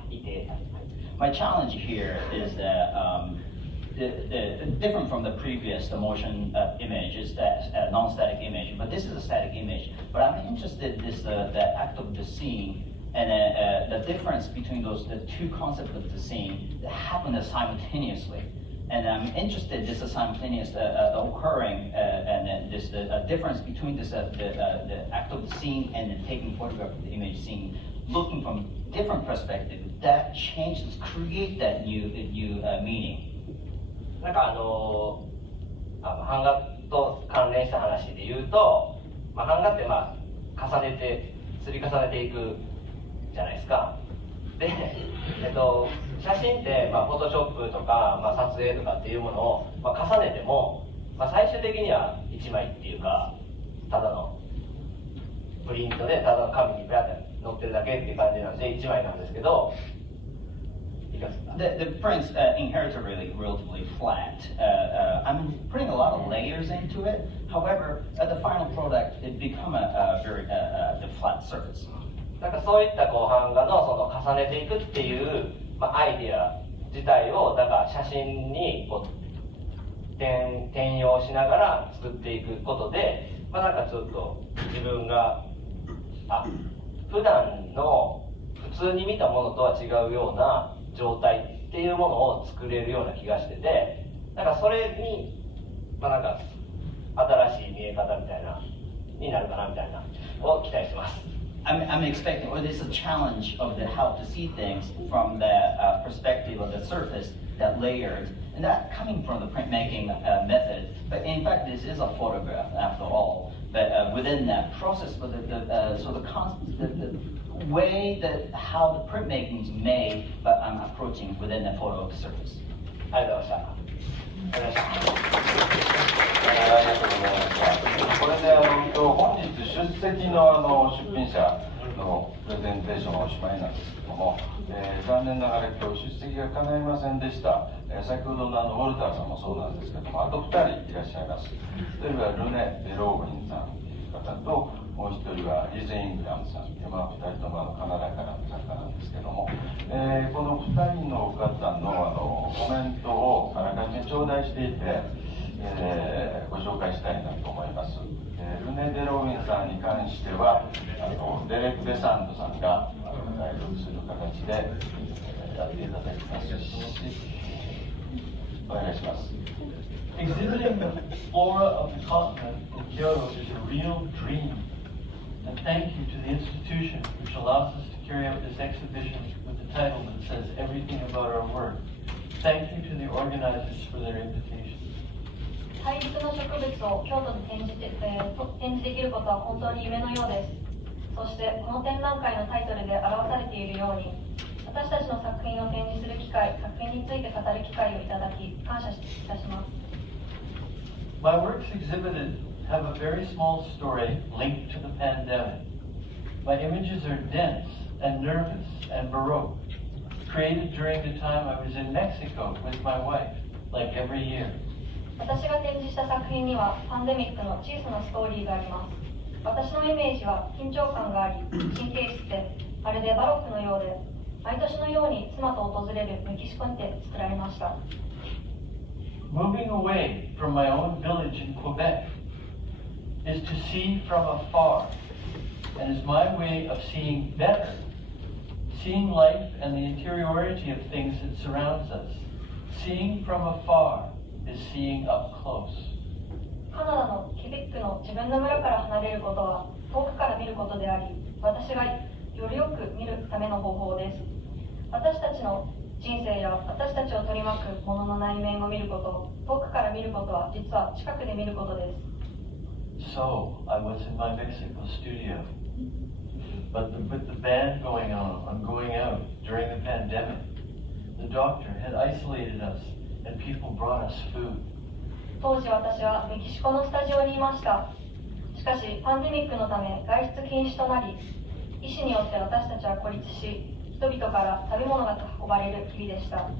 My challenge here is that different from the previous, the motion image is that non-static image, but this is a static image. But I'm interested in this the act of the seeing and the difference between the two concepts of the seeing that happen simultaneously. And I'm interested in this simultaneous occurring and this difference between this the act of the seeing and then taking photograph of the image seeing, looking from different perspective. That changes, create that new meaning. なんか版画と関連した話で言うと、版画って積み重ねていくじゃないですか。で、写真ってフォトショップとか、撮影とかっていうものを、重ねても、最終的には1枚っていうかただのプリントでただの紙にペアって載ってるだけっていう感じなんで1枚なんですけど。The prints inherently relatively flat. I'm putting a lot of layers into it. However, the final product it become a very the flat surface. なんかそういった版画のその重ねていくっていう、アイデア自体をだから写真に転用しながら作っていくことで、なんかちょっと自分が普段の普通に見たものとは違うような状態っていうものを作れるような気がしてて、なんかそれに、なんか新しい見え方みたいなになるかなみたいなを期待してます。I'm expecting, or there's a challenge of how to see things from the perspective of the surface, that layered, and that coming from the printmaking method. But in fact, this is a photograph after all. But within that process, but the way that how the printmaking is made, but I'm approaching within the photo surface. ありがとうございました。これで本日出席の出品者のプレゼンテーションはおしまいなんですけども、残念ながら今日出席が叶いませんでした。先ほどのウォルターさんもそうなんですけども、あと2人いらっしゃいます。1人はルネ・デローウィンさんという方と、もう1人はリズ・イングラムさん、2人ともカナダからの方なんですけども、この2人の方のコメントをあらかじめ頂戴していて、ご紹介したいなと思います。ルネ・デローウィンさんに関してはデレク・デサントさんが代読する形でやっていただきますし、お願いします。 Exhibiting the flora of the continent in Kyoto is a real dream, and thank you to the institution which allows us to carry out this exhibition with the title that says everything about our work. Thank you to the organizers for their invitation. 大陸の植物を京都で展示できることは本当に夢のようです。そしてこの展覧会のタイトルで表されているように、私たちの作品を展示する機会、作品について語る機会をいただき感謝いたします。My works exhibited have a very small story linked to the pandemic. My images are dense and nervous and baroque, created during the time I was in Mexico with my wife, like every year. 私が展示した作品にはパンデミックの小さなストーリーがあります。私のイメージは緊張感があり、神経質で、まるでバロックのようで、毎年のように妻と訪れるメキシコにて作られました。Moving away from my own village in Quebec is to see from afar, and is my way of seeing better, seeing life and the interiority of things that surrounds us. Seeing from afar is seeing up close. カナダのケベックの自分の村から離れることは遠くから見ることであり、私がよりよく見るための方法です。私たちの人生や私たちを取り巻くものの内面を見ること、遠くから見ることは実は近くで見ることです。So I was in my Mexico studio, but with the ban going on going out during the pandemic, the doctor had isolated us, and people brought us food. 当時私はメキシコのスタジオにいました。しかしパンデミックのため外出禁止となり、医師によって私たちは孤立し、人々から食べ物が運ばれる日々でした。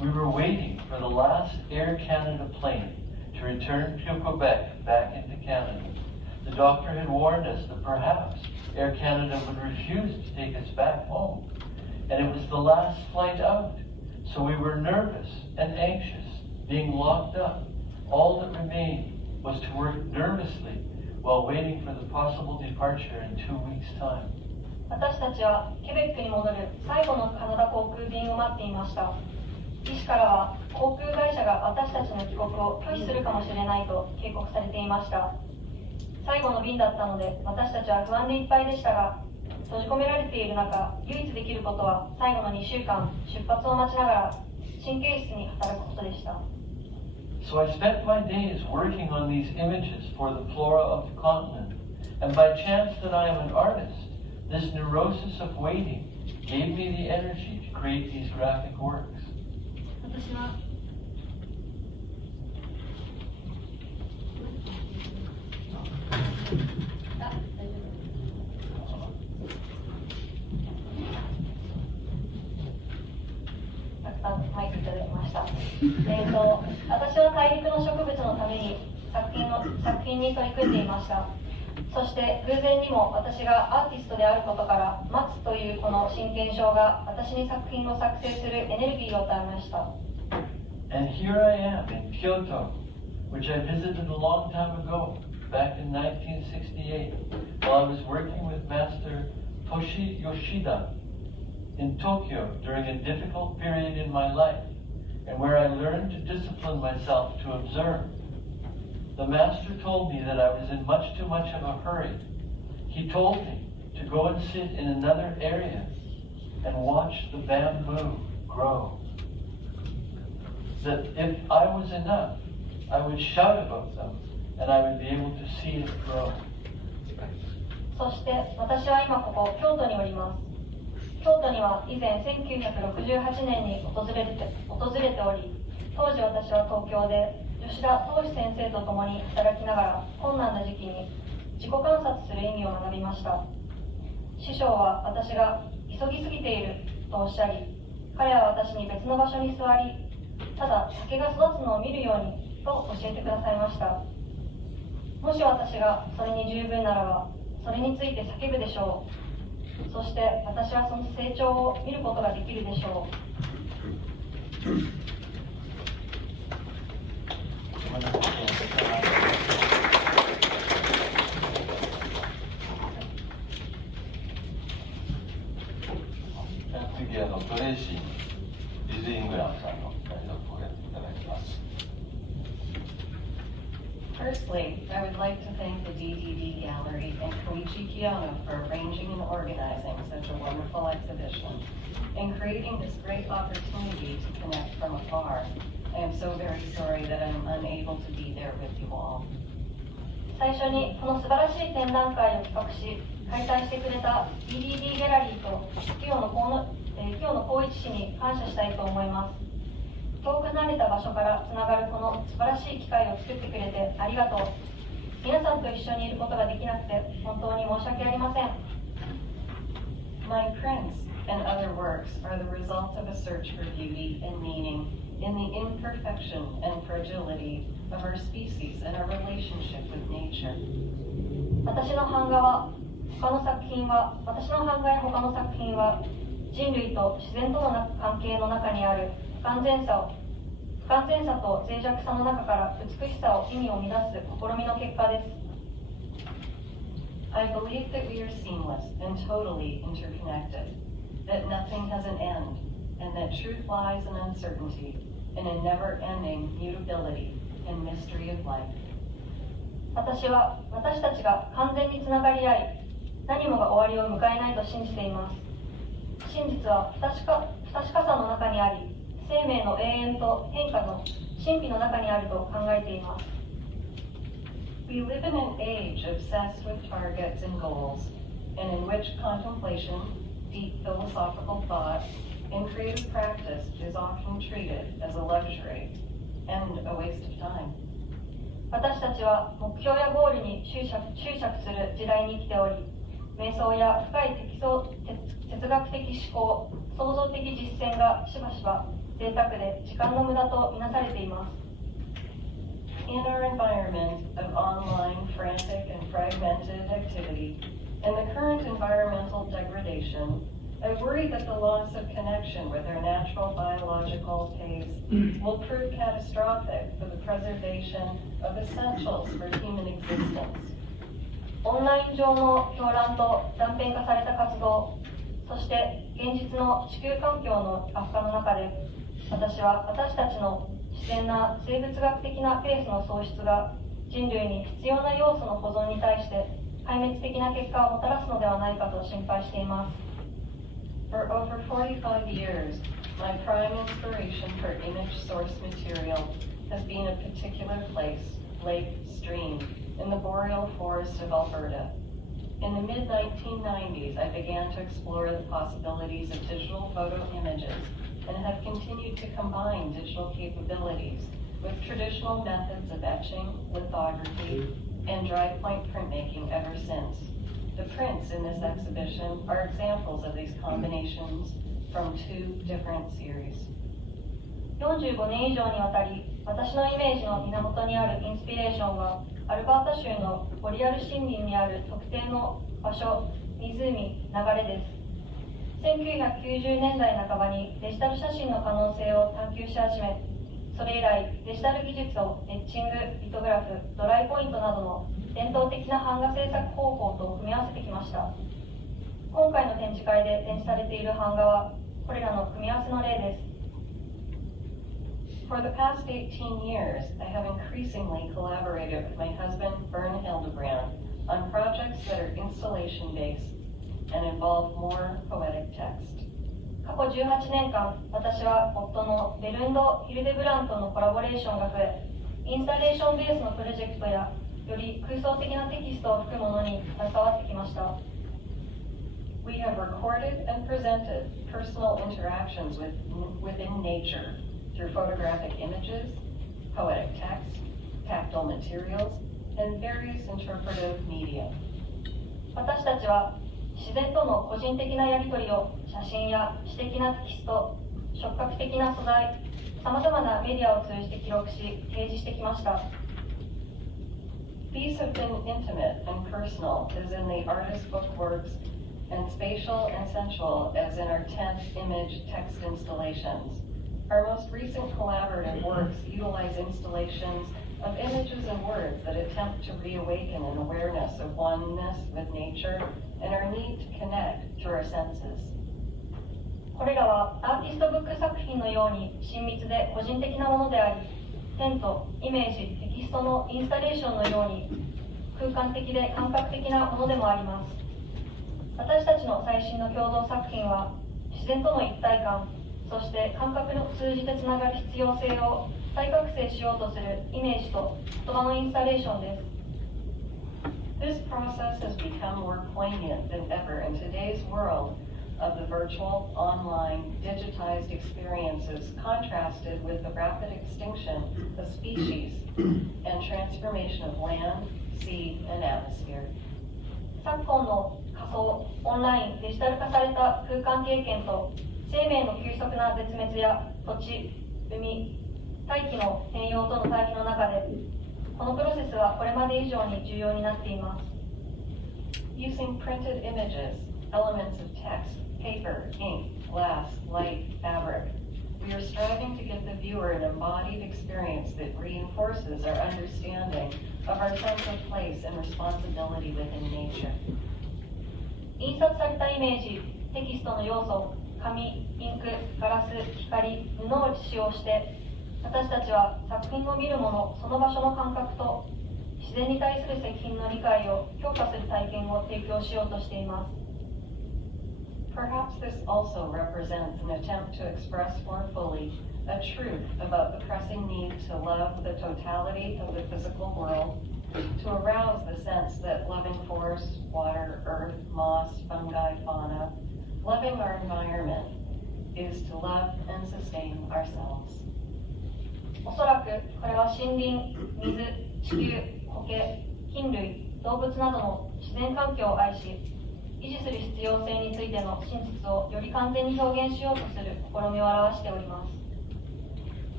We were waiting for the last Air Canada plane to return to Quebec back into Canada. The doctor had warned us that perhaps Air Canada would refuse to take us back home, and it was the last flight out. So we were nervous and anxious, being locked up. All that remained was to work nervously while waiting for the possible departure in 2 weeks' time. 私たちはケベックに戻る最後のカナダ航空便を待っていました。医師からは航空会社が私たちの帰国を拒否するかもしれないと警告されていました。最後の便だったので私たちは不安でいっぱいでしたが、閉じ込められている中、唯一できることは最後の2週間出発を待ちながら神経質に働くことでした。So I spent my days working on these images for the flora of the continent, and by chance that I am an artist, this neurosis of waiting gave me the energy to create these graphic works. 私はたくさんマイクいただきました。私は大陸の植物のために作品に取り組んでいました。そして偶然にも私がアーティストであることから待つというこの真剣症が私に作品を作成するエネルギーを与えました。And here I am in Kyoto, which I visited a long time ago, back in 1968, while I was working with Master Toshi Yoshida in Tokyo during a difficult period in my life, and where I learned to discipline myself to observe. The master told me that I was in much too much of a hurry. He told me to go and sit in another area and watch the bamboo grow. That if I was enough, I would shout about them and I would be able to see it grow. そして私は今ここ京都におります。京都には以前1968年に訪れており、当時私は東京で吉田東志先生と共に働きながら困難な時期に自己観察する意味を学びました。師匠は私が急ぎすぎているとおっしゃり、彼は私に別の場所に座り、ただ竹が育つのを見るようにと教えてくださいました。もし私がそれに十分ならば、それについて叫ぶでしょう。そして私はその成長を見ることができるでしょう。次トレイシー・リズ・イングラムさんの代読をやっていただきます。Firstly, I would like to thank the DDD Gallery and Koichi Kiyano for arranging and organizing such a wonderful exhibition and creating this great opportunity to connect from afar. I am so very sorry that I'm unable to be there with you all. 最初にこの素晴らしい展覧会を企画し、開催してくれた DDD ギャラリーと清野光一氏に感謝したいと思います。遠く離れた場所からつながるこの素晴らしい機会を作ってくれてありがとう。皆さんと一緒にいることができなくて本当に申し訳ありません。My prints and other works are the result of a search for beauty and meaning in the imperfection and fragility of our species and our relationship with nature. 私の版画や他の作品は人類と自然との関係の中にある不完全さと脆弱さの中から美しさを意味を乱す試みの結果です。I believe that we are seamless and totally interconnected, that nothing has an end, and that truth lies in uncertainty, in a never-ending mutability and mystery of life. 私たちが完全につながり合い、何もが終わりを迎えないと信じています。真実は不確かさの中にあり、生命の永遠と変化の神秘の中にあると考えています。We live in an age obsessed with targets and goals, and in which contemplation, deep philosophical thought, and creative practice is often treated as a luxury and a waste of time. 私たちは目標やゴールに執着する時代に生きており、瞑想や深い哲学的思考、創造的実践がしばしば贅沢で時間の無駄とみなされています。In our environment of online, frantic, and fragmented activity, and the current environmental degradation, I worry that the loss of connection with our natural biological pace will prove catastrophic for the preservation of essentials for human existence. オンライン上の狂乱と断片化された活動、そして現実の地球環境の悪化の中で、私たちの自然な生物学的なペースの喪失が人類に必要な要素の保存に対して壊滅的な結果をもたらすのではないかと心配しています。For over 45 years, my prime inspiration for image source material has been a particular place, lake, stream, in the boreal forest of Alberta. In the mid-1990s, I began to explore the possibilities of digital photo images and have continued to combine digital capabilities with traditional methods of etching, lithography, and dry point printmaking ever since. The prints in this exhibition are examples of these combinations from two different series. 45年以上にわたり、私のイメージの源にあるインスピレーションは、アルバータ州のボリアル森林にある特定の場所、湖、流れです。1990年代半ばにデジタル写真の可能性を探求し始め、それ以来デジタル技術をエッチング、リトグラフ、ドライポイントなどの伝統的な版画制作方法と組み合わせてきました。今回の展示会で展示されている版画はこれらの組み合わせの例です。For the past 18 years, I have increasingly collaborated with my husband, Vern Hildebrand, on projects that are installation-based and involve more poetic text. 過去18年間、私は夫のベルンド・ヒルデブラントのコラボレーションが増え、インスタレーションベースのプロジェクトやより空想的なテキストを含むものに携わってきました。We have recorded and presented personal interactions within nature through photographic images, poetic text, tactile materials, and various interpretive media. 私たちは自然との個人的なやり取りを写真や詩的なテキスト、触覚的な素材、さまざまなメディアを通じて記録し、掲示してきました。These have been intimate and personal, as in the artist's book works, and spatial and sensual, as in our 10th image text installations. Our most recent collaborative works utilize installations of images and words that attempt to reawaken an awareness of oneness with nature and our need to connect through our senses. これらはアーティストブック作品のように親密で個人的なものであり、テント、イメージ、テキストのインスタレーションのように空間的で感覚的なものでもあります。私たちの最新の共同作品は自然との一体感、そして感覚を通じてつながる必要性を再覚醒しようとするイメージと言葉のインスタレーションです。This process has become more poignant than ever in today's world of the virtual, online, digitized experiences contrasted with the rapid extinction of species and transformation of land, sea, and atmosphere. 昨今の仮想、オンライン、デジタル化された空間経験と生命の急速な絶滅や土地、海、大気の変容との対比の中で、このプロセスはこれまで以上に重要になっています。Using printed images, elements of text, paper, ink, glass, light, fabric, we are striving to give the viewer an embodied experience that reinforces our understanding of our sense of place and responsibility within nature. 印刷されたイメージ、テキストの要素、紙、インク、ガラス、光、布を使用して、私たちは作品を見るもの、その場所の感覚と自然に対する作品の理解を強化する体験を提供しようとしています。Perhaps this also represents an attempt to express more fully a truth about the pressing need to love the totality of the physical world, to arouse the sense that loving forest, water, earth, moss, fungi, fauna, loving our environment is to love and sustain ourselves. おそらくこれは森林、水、地球、苔、菌類、動物などの自然環境を愛し、維持する必要性についての真実をより完全に表現しようとする試みを表しております。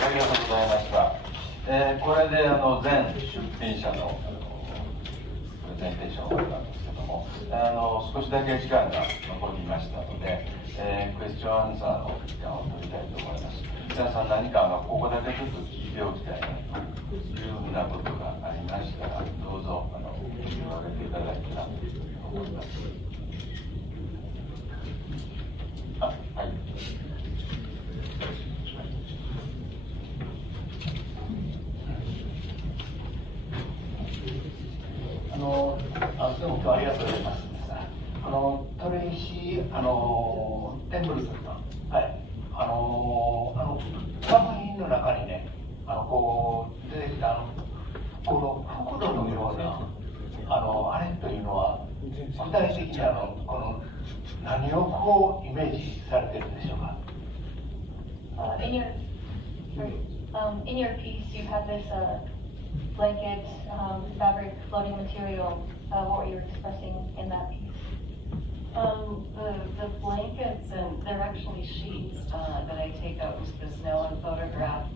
ありがとうございました。これで全出品者のプレゼンテーションを終わったんですけども、少しだけ時間が残りましたので、クエスチョンアンサーの時間を取りたいと思います。皆さん何かここだけちょっと聞いておきたいなというふうなことがありましたら、どうぞ手を挙げていただいたらと思います。はい。どうも今日はありがとうございます。トレイシー、テンブルトンさん、はい、作品の中にね、出てきたこの袋のようなあれというのは、具体的に何をイメージされているんでしょうか。In your piece, you had this blanket, fabric, floating material. What were you expressing in that piece? The blankets, and they're actually sheets that I take out into the snow and photograph.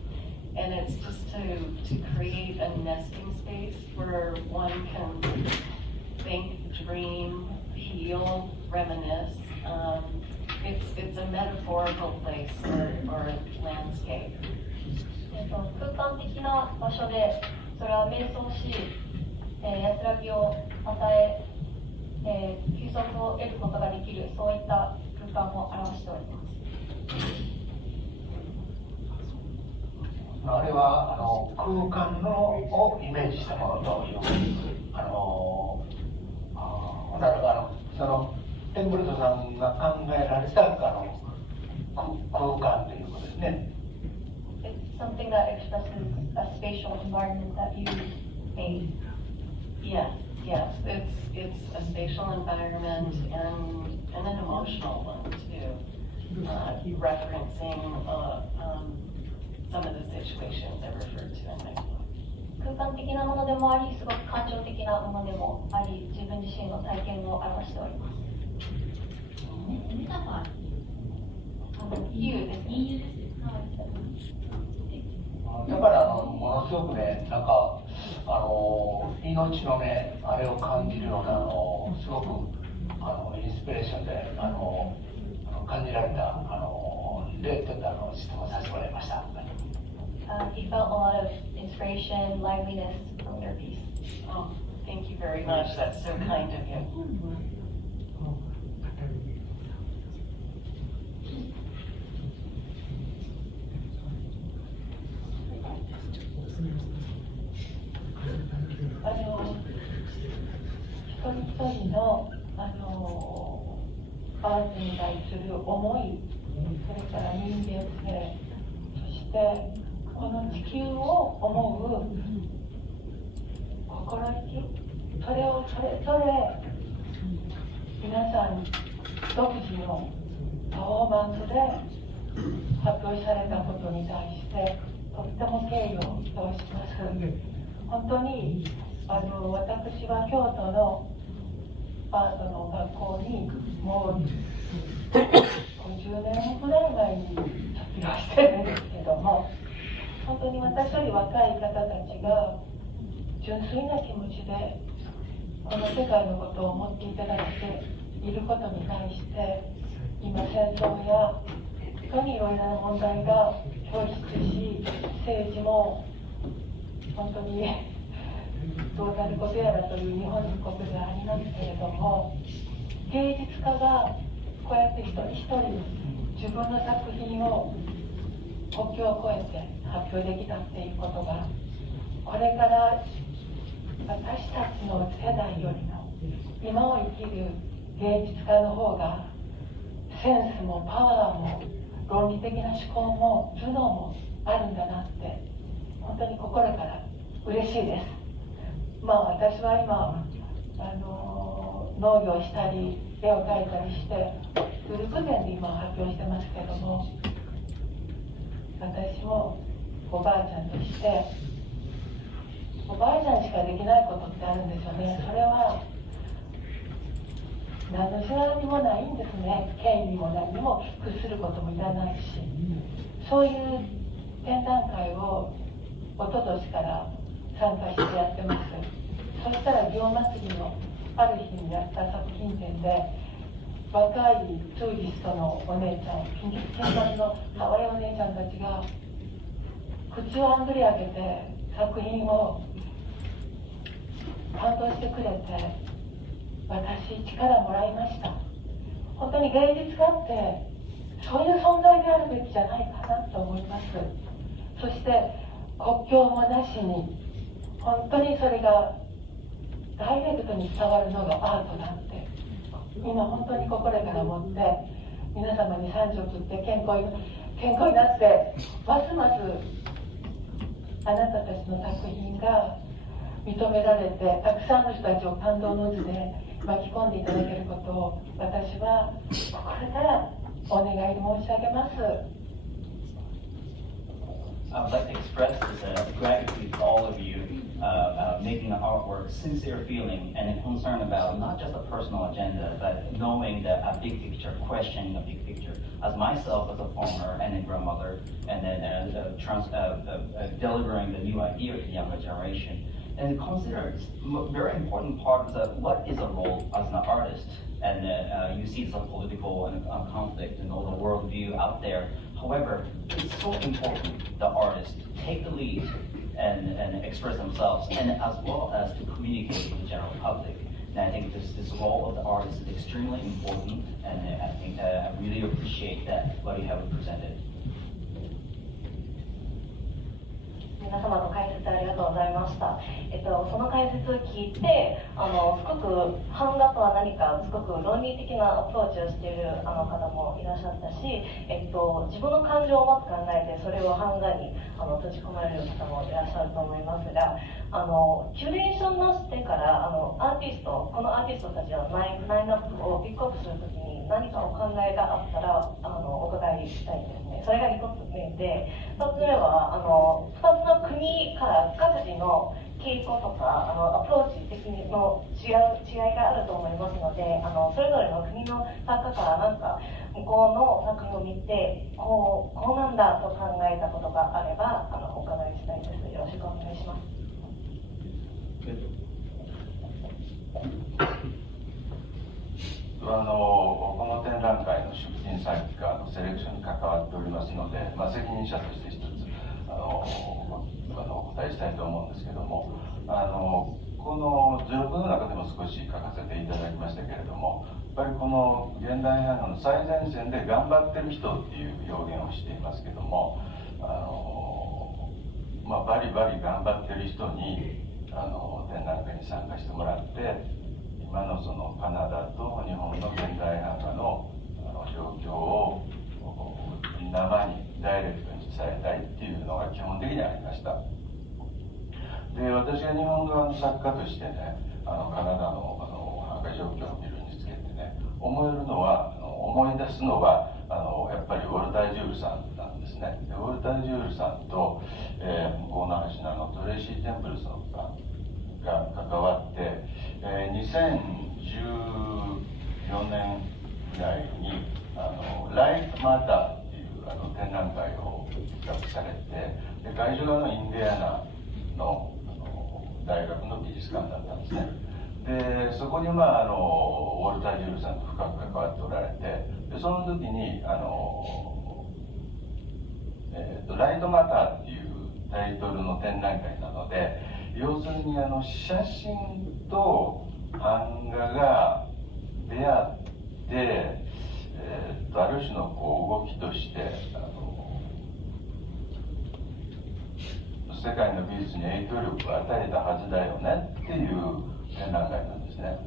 And it's just to create a nesting space where one can think, dream, feel, reminisce. It's a metaphorical place or landscape. 空間的な場所で、それは瞑想し、安らぎを与え、休息を得ることができる、そういった空間を表しております。あれは空間をイメージしたものというそのテンブルトさんが考えられた空間ということですね。It's something that expresses a spatial environment that you made. Yes, it's a spatial environment and an emotional one too, referencing some of the situations I referred to in my book. 空間的なものでもあり、すごく感情的なものでもあり、自分自身の体験を表しております。メタファーって比喩ですね。だからものすごくね、なんか命のね、あれを感じるようなすごくインスピレーションで感じられたでちょっと質問させてもらいました。He felt a lot of inspiration, liveliness from your piece. Oh, thank you very much. That's so kind of you. 一人一人のアートに対する思い、それから人間性、そしてこの地球を思う心意気、それをそれぞれ皆さん独自のパフォーマンスで発表されたことに対してとっても敬意を表します。本当に私は京都のアートの学校にもう50年ぐらい前に卒業してるんですけども、本当に私より若い方たちが純粋な気持ちでこの世界のことを思っていただいていることに対して、今戦争や本当にいろいろな問題が表出し、政治も本当にどうなることやらという日本国でありますけれども、芸術家がこうやって一人一人自分の作品を国境を越えて発表できたっていうことが、これから私たちの世代よりも今を生きる芸術家の方がセンスもパワーも論理的な思考も頭脳もあるんだなって本当に心から嬉しいです。私は今農業したり絵を描いたりしてグループ展で今発表してますけども、私もおばあちゃんとしておばあちゃんしかできないことってあるんですよね。それは何の知らにもないんですね。権利も何にも屈することもいらないし、そういう展覧会を一昨年から参加してやってます。そしたら祇園祭のある日にやった作品展で、若いツーリストのお姉ちゃん、金髪の可愛いお姉ちゃんたちが口をあんぐり上げて作品を感動してくれて、私力もらいました。本当に芸術家ってそういう存在であるべきじゃないかなと思います。そして国境もなしに本当にそれがダイレクトに伝わるのがアートだって今本当に心から思って、皆様に30送って健康になってますますあなたたちの作品が認められて、たくさんの人たちを感動の渦で巻き込んでいただけることを私は心からお願い申し上げます。I would like to express this gratitude to all of you making the artwork, sincere feeling and a concern about not just a personal agenda, but knowing a big picture, questioning a big picture. As myself as a farmer and a grandmother, and then delivering the new idea to the younger generation, and consider very important part of what is a role as an artist. And you see some political and conflict and all the worldview out there. However, it's so important the artists take the lead and express themselves, and as well as to communicate with the general public. And I think this role of the artist is extremely important, and I think I really appreciate that what you have presented. 皆様の解説ありがとうございました。その解説を聞いて、すごく版画とは何かすごく論理的なアプローチをしている方もいらっしゃったし、自分の感情をもっと考えてそれを版画に閉じ込められる方もいらっしゃると思いますが、キュレーションの視点からこのアーティストたちのラインナップをピックアップするときに何かお考えがあったらお伺いしたいですね。それが1つ目で、2つ目は2つの国から各自の傾向とかアプローチ的の違いがあると思いますので、それぞれの国の作家からなんか向こうの作品を見てこうなんだと考えたことがあればお伺いしたいです。よろしくお願いします。この展覧会の出品作家のセレクションに関わっておりますので、責任者として一つお答えしたいと思うんですけども、この図録の中でも少し書かせていただきましたけれども、やっぱりこの現代派の最前線で頑張ってる人っていう表現をしていますけども、バリバリ頑張ってる人に展覧会に参加してもらって、今のそのカナダと日本の現代版画の状況を生にダイレクトに伝えたいっていうのが基本的にありました。で、私が日本側の作家としてね、カナダの版画状況を見るにつけてね、思い出すのはやっぱりウォルター・ジュールさんなんですね。でウォルター・ジュールさんと、向こうの話のトレイシー・テンプルさんが関わって、2014年ぐらいにライト・マターっていう展覧会を企画されて、で会場がインディアナの大学の美術館だったんですね。でそこにウォルター・ジュールさんと深く関わっておられて、でその時にライト・マターっていうタイトルの展覧会なので、要するに写真と版画が出会って、ある種の動きとして世界の美術に影響力を与えたはずだよねっていう展覧会なんですね。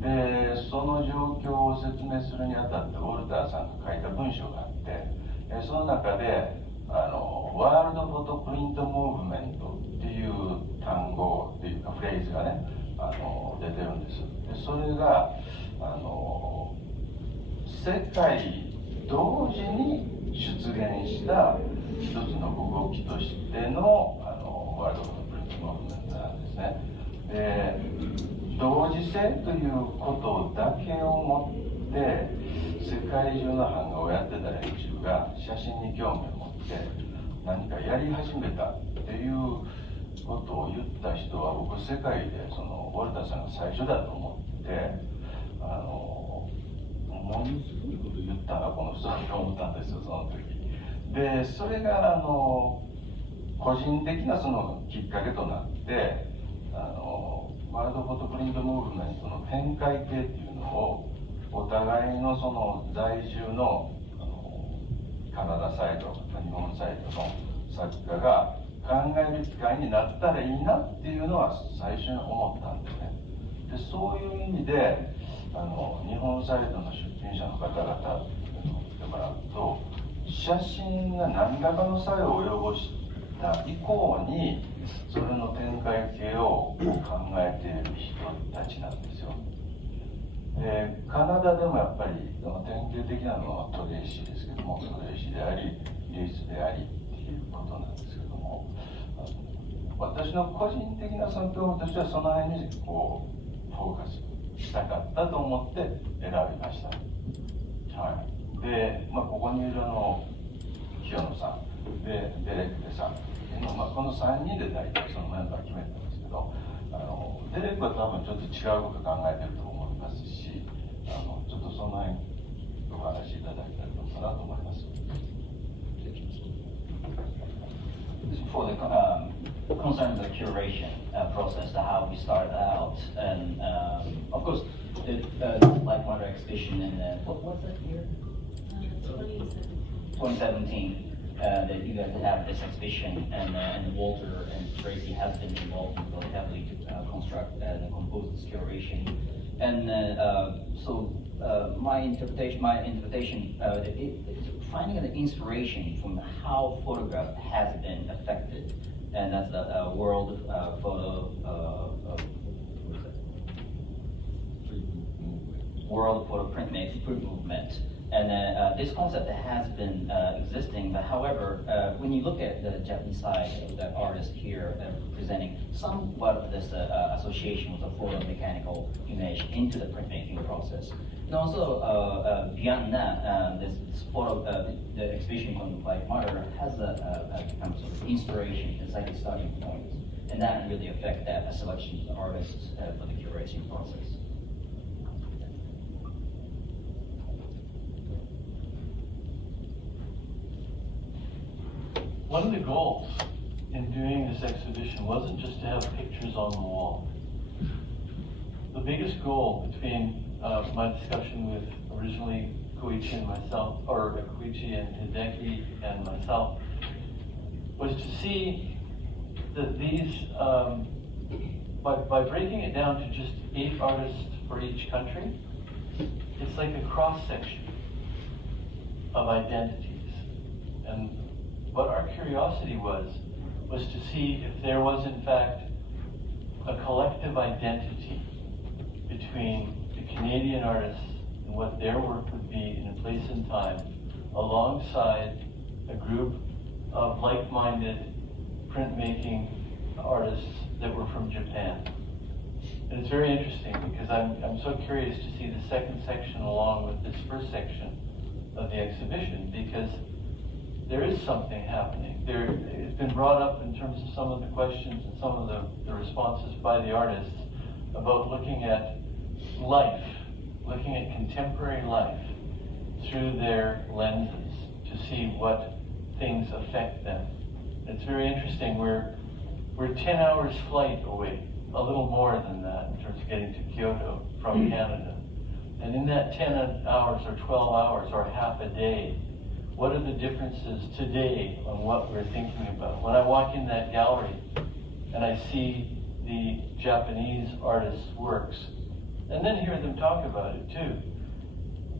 でその状況を説明するにあたってウォルターさんが書いた文章があって、その中でワールドフォトプリントムーブメントっていう単語っていうかフレーズがね出てるんです。でそれが世界同時に出現した一つの動きとしてのワールドフォトプリントムーブメントなんですね。で同時性ということだけをもって世界中の版画をやってた連中が写真に興味を持って何かやり始めたっていうことを言った人は、僕世界でウォルターさんが最初だと思ってものすごいこと言ったなこの人だと思ったんですよ、その時。でそれが個人的なそのきっかけとなってワールドフォトプリントムーブメントの展開系っていうのをお互いのその在住のカナダサイド日本サイドの作家が考える機会になったらいいなっていうのは最初に思ったんですね。でそういう意味で日本サイドの出品者の方々に見てもらうと、写真が何らかの作用を及ぼした以降にそれの展開系を考えている人たちなんですよ。でカナダでもやっぱり典型的なのはトレイシーですけども、トレイシーでありイエスでありっていうことなんですけども、私の個人的なその興味としてはその辺にフォーカスしたかったと思って選びました。はい、で、ここにいる清野さんでデレックさんっていうのこの3人で大体そのメンバー決めたんですけど、デレックは多分ちょっと違うこと考えてると思いますし、ちょっとその辺お話しいただきたいのかなと思います。For the concerns of curation process, how we started out, and of course, like Mother exhibition in what was that year? 2017. That you guys have this exhibition, and Walter and Tracy has been involved really heavily to construct and compose this curation. And so my interpretation, is finding an inspiration from how photograph has been affected, and that's the world photo. world for the print movement. And this concept has been existing, but however, when you look at the Japanese side of the artist here presenting somewhat of this association with the photomechanical image into the printmaking process. And also, beyond that, this photo, the exhibition on White Matter has a kind of, sort of inspiration, it's like a starting point. And that really affects that selection of the artists for the curation process. One of the goals in doing this exhibition wasn't just to have pictures on the wall. The biggest goal between my discussion with originally Koichi and myself, or Koichi and Hideki and myself, was to see that these, by breaking it down to just 8 artists for each country, it's like a cross-section of identities. And what our curiosity was to see if there was in fact a collective identity between the Canadian artists and what their work would be in a place and time, alongside a group of like-minded printmaking artists that were from Japan. And it's very interesting because I'm so curious to see the second section along with this first section of the exhibition, because there is something happening. It's been brought up in terms of some of the questions and some of the responses by the artists about looking at life, looking at contemporary life through their lenses to see what things affect them. It's very interesting. We're 10 hours flight away, a little more than that in terms of getting to Kyoto from Canada. And in that 10 hours or 12 hours or half a day, what are the differences today on what we're thinking about? When I walk in that gallery and I see the Japanese artists' works, and then hear them talk about it too,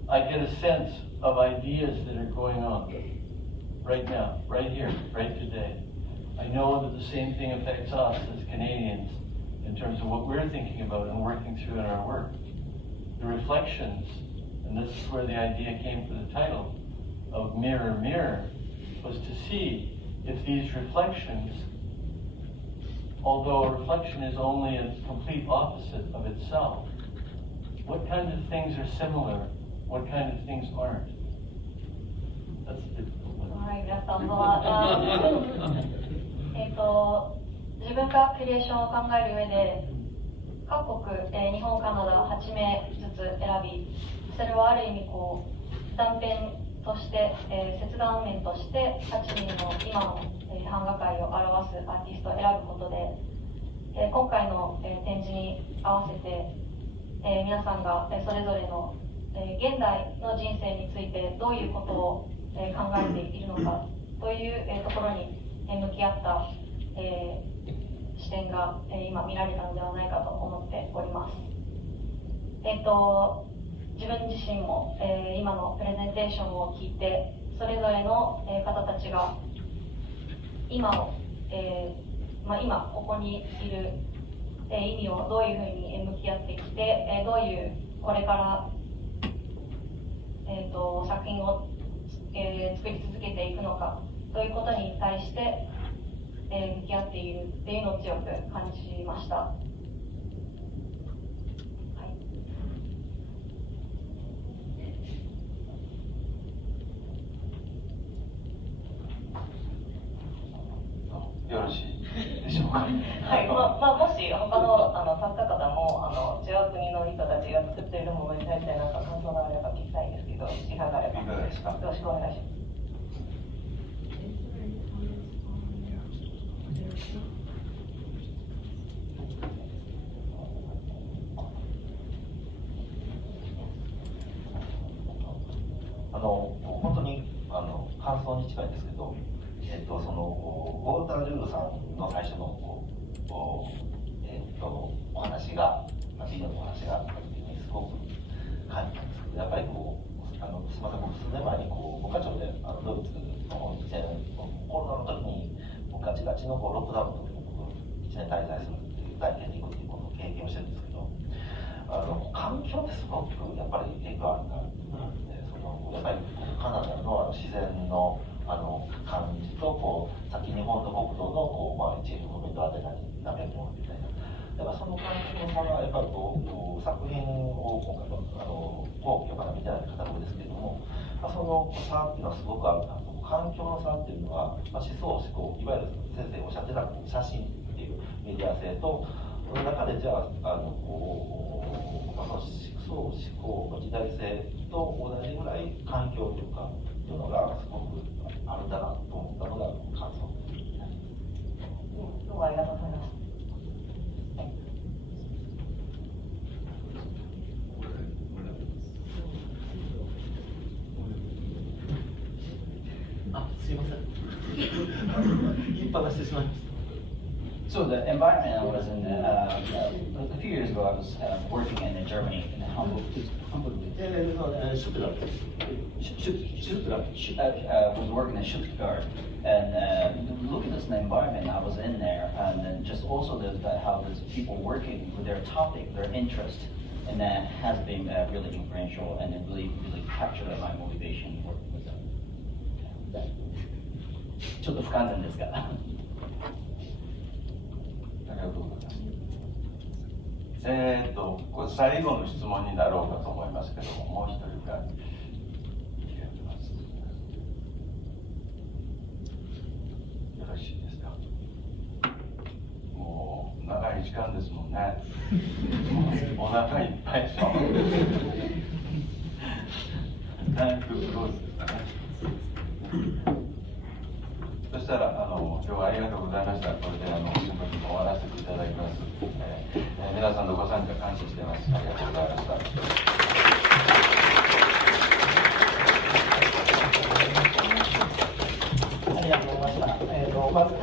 I get a sense of ideas that are going on right now, right here, right today. I know that the same thing affects us as Canadians in terms of what we're thinking about and working through in our work. The reflections, and this is where the idea came for the title, of Mirror, Mirror, was to see if these reflections, although a reflection is only a complete opposite of itself, what kind of things are similar, what kind of things aren't. That's the... はい、皆さんは、自分がクリエーションを考える上で、各国、日本、カナダ8名ずつ選び、それはある意味こう断片として、切断面として8人の今の、版画界を表すアーティストを選ぶことで、今回の、展示に合わせて、皆さんが、それぞれの、現代の人生についてどういうことを、考えているのかという、ところに、向き合った、視点が、今見られたのではないかと思っております。自分自身も、今のプレゼンテーションを聞いて、それぞれの、方たちが今を、今ここにいる、意味をどういうふうに向き合ってきて、どういうこれから、作品を、作り続けていくのかということに対して、向き合っているっていうのを強く感じました。よろしいでしょうか。はい、もし他の作家方も違う国の人たちが作っているものに対して何か感想があれば聞きたいんですけど、いかがですか。よろしくお願いします。本当に感想に近いんですけど、そのウォーター・ジュールさんの最初のお話が、ビデオのお話があった時にすごく感じたんですけど、やっぱりすみません、僕数年前に文化庁でドイツの1年コロナの時にガチガチのロックダウンの時に僕1年滞在するっていう代理店に行くっていうことを経験をしてるんですけど、環境ってすごごくやっぱり影響あるな、やっぱりカナダの自然の感じとさっき日本の国土の一部分とあてなめるものみたいな。だからその感覚の差がやっぱり作品を今回今日から見てないカタログですけれども、その差っていうのはすごくあるなと。環境の差っていうのは、思想いわゆる先生おっしゃってた写真っていうメディア性と、その中でじゃあ思想思考の時代性と同じぐらい環境というかというのがすごくあるんだなと思ったのが感想です。どうもありがとうございます。すいません。言いっぱなししてしまいました。So the environment I was in, a few years ago, I was working in Germany in Hamburg. Was working in Stuttgart, and looking at the environment I was in there, and then just also how there's people working with their topic, their interest, and that has been really influential, and it really captured my motivation working with them. ちょっと不完全ですが。ありがとうございます。これ最後の質問になろうかと思いますけども、もう一人ぐらい聞かれてます。よろしいですか。もう長い時間ですもんね。お腹いっぱいでしょ。タイプクローズですかね。そしたら今日はありがとうございました。これでシンポジウム終わらせていただきます。皆さんのご参加感謝しています。ありがとうございました。ありがとうございました。まず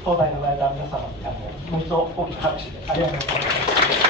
東大のライダー皆様にもう一度大きな拍手でありがとうございます。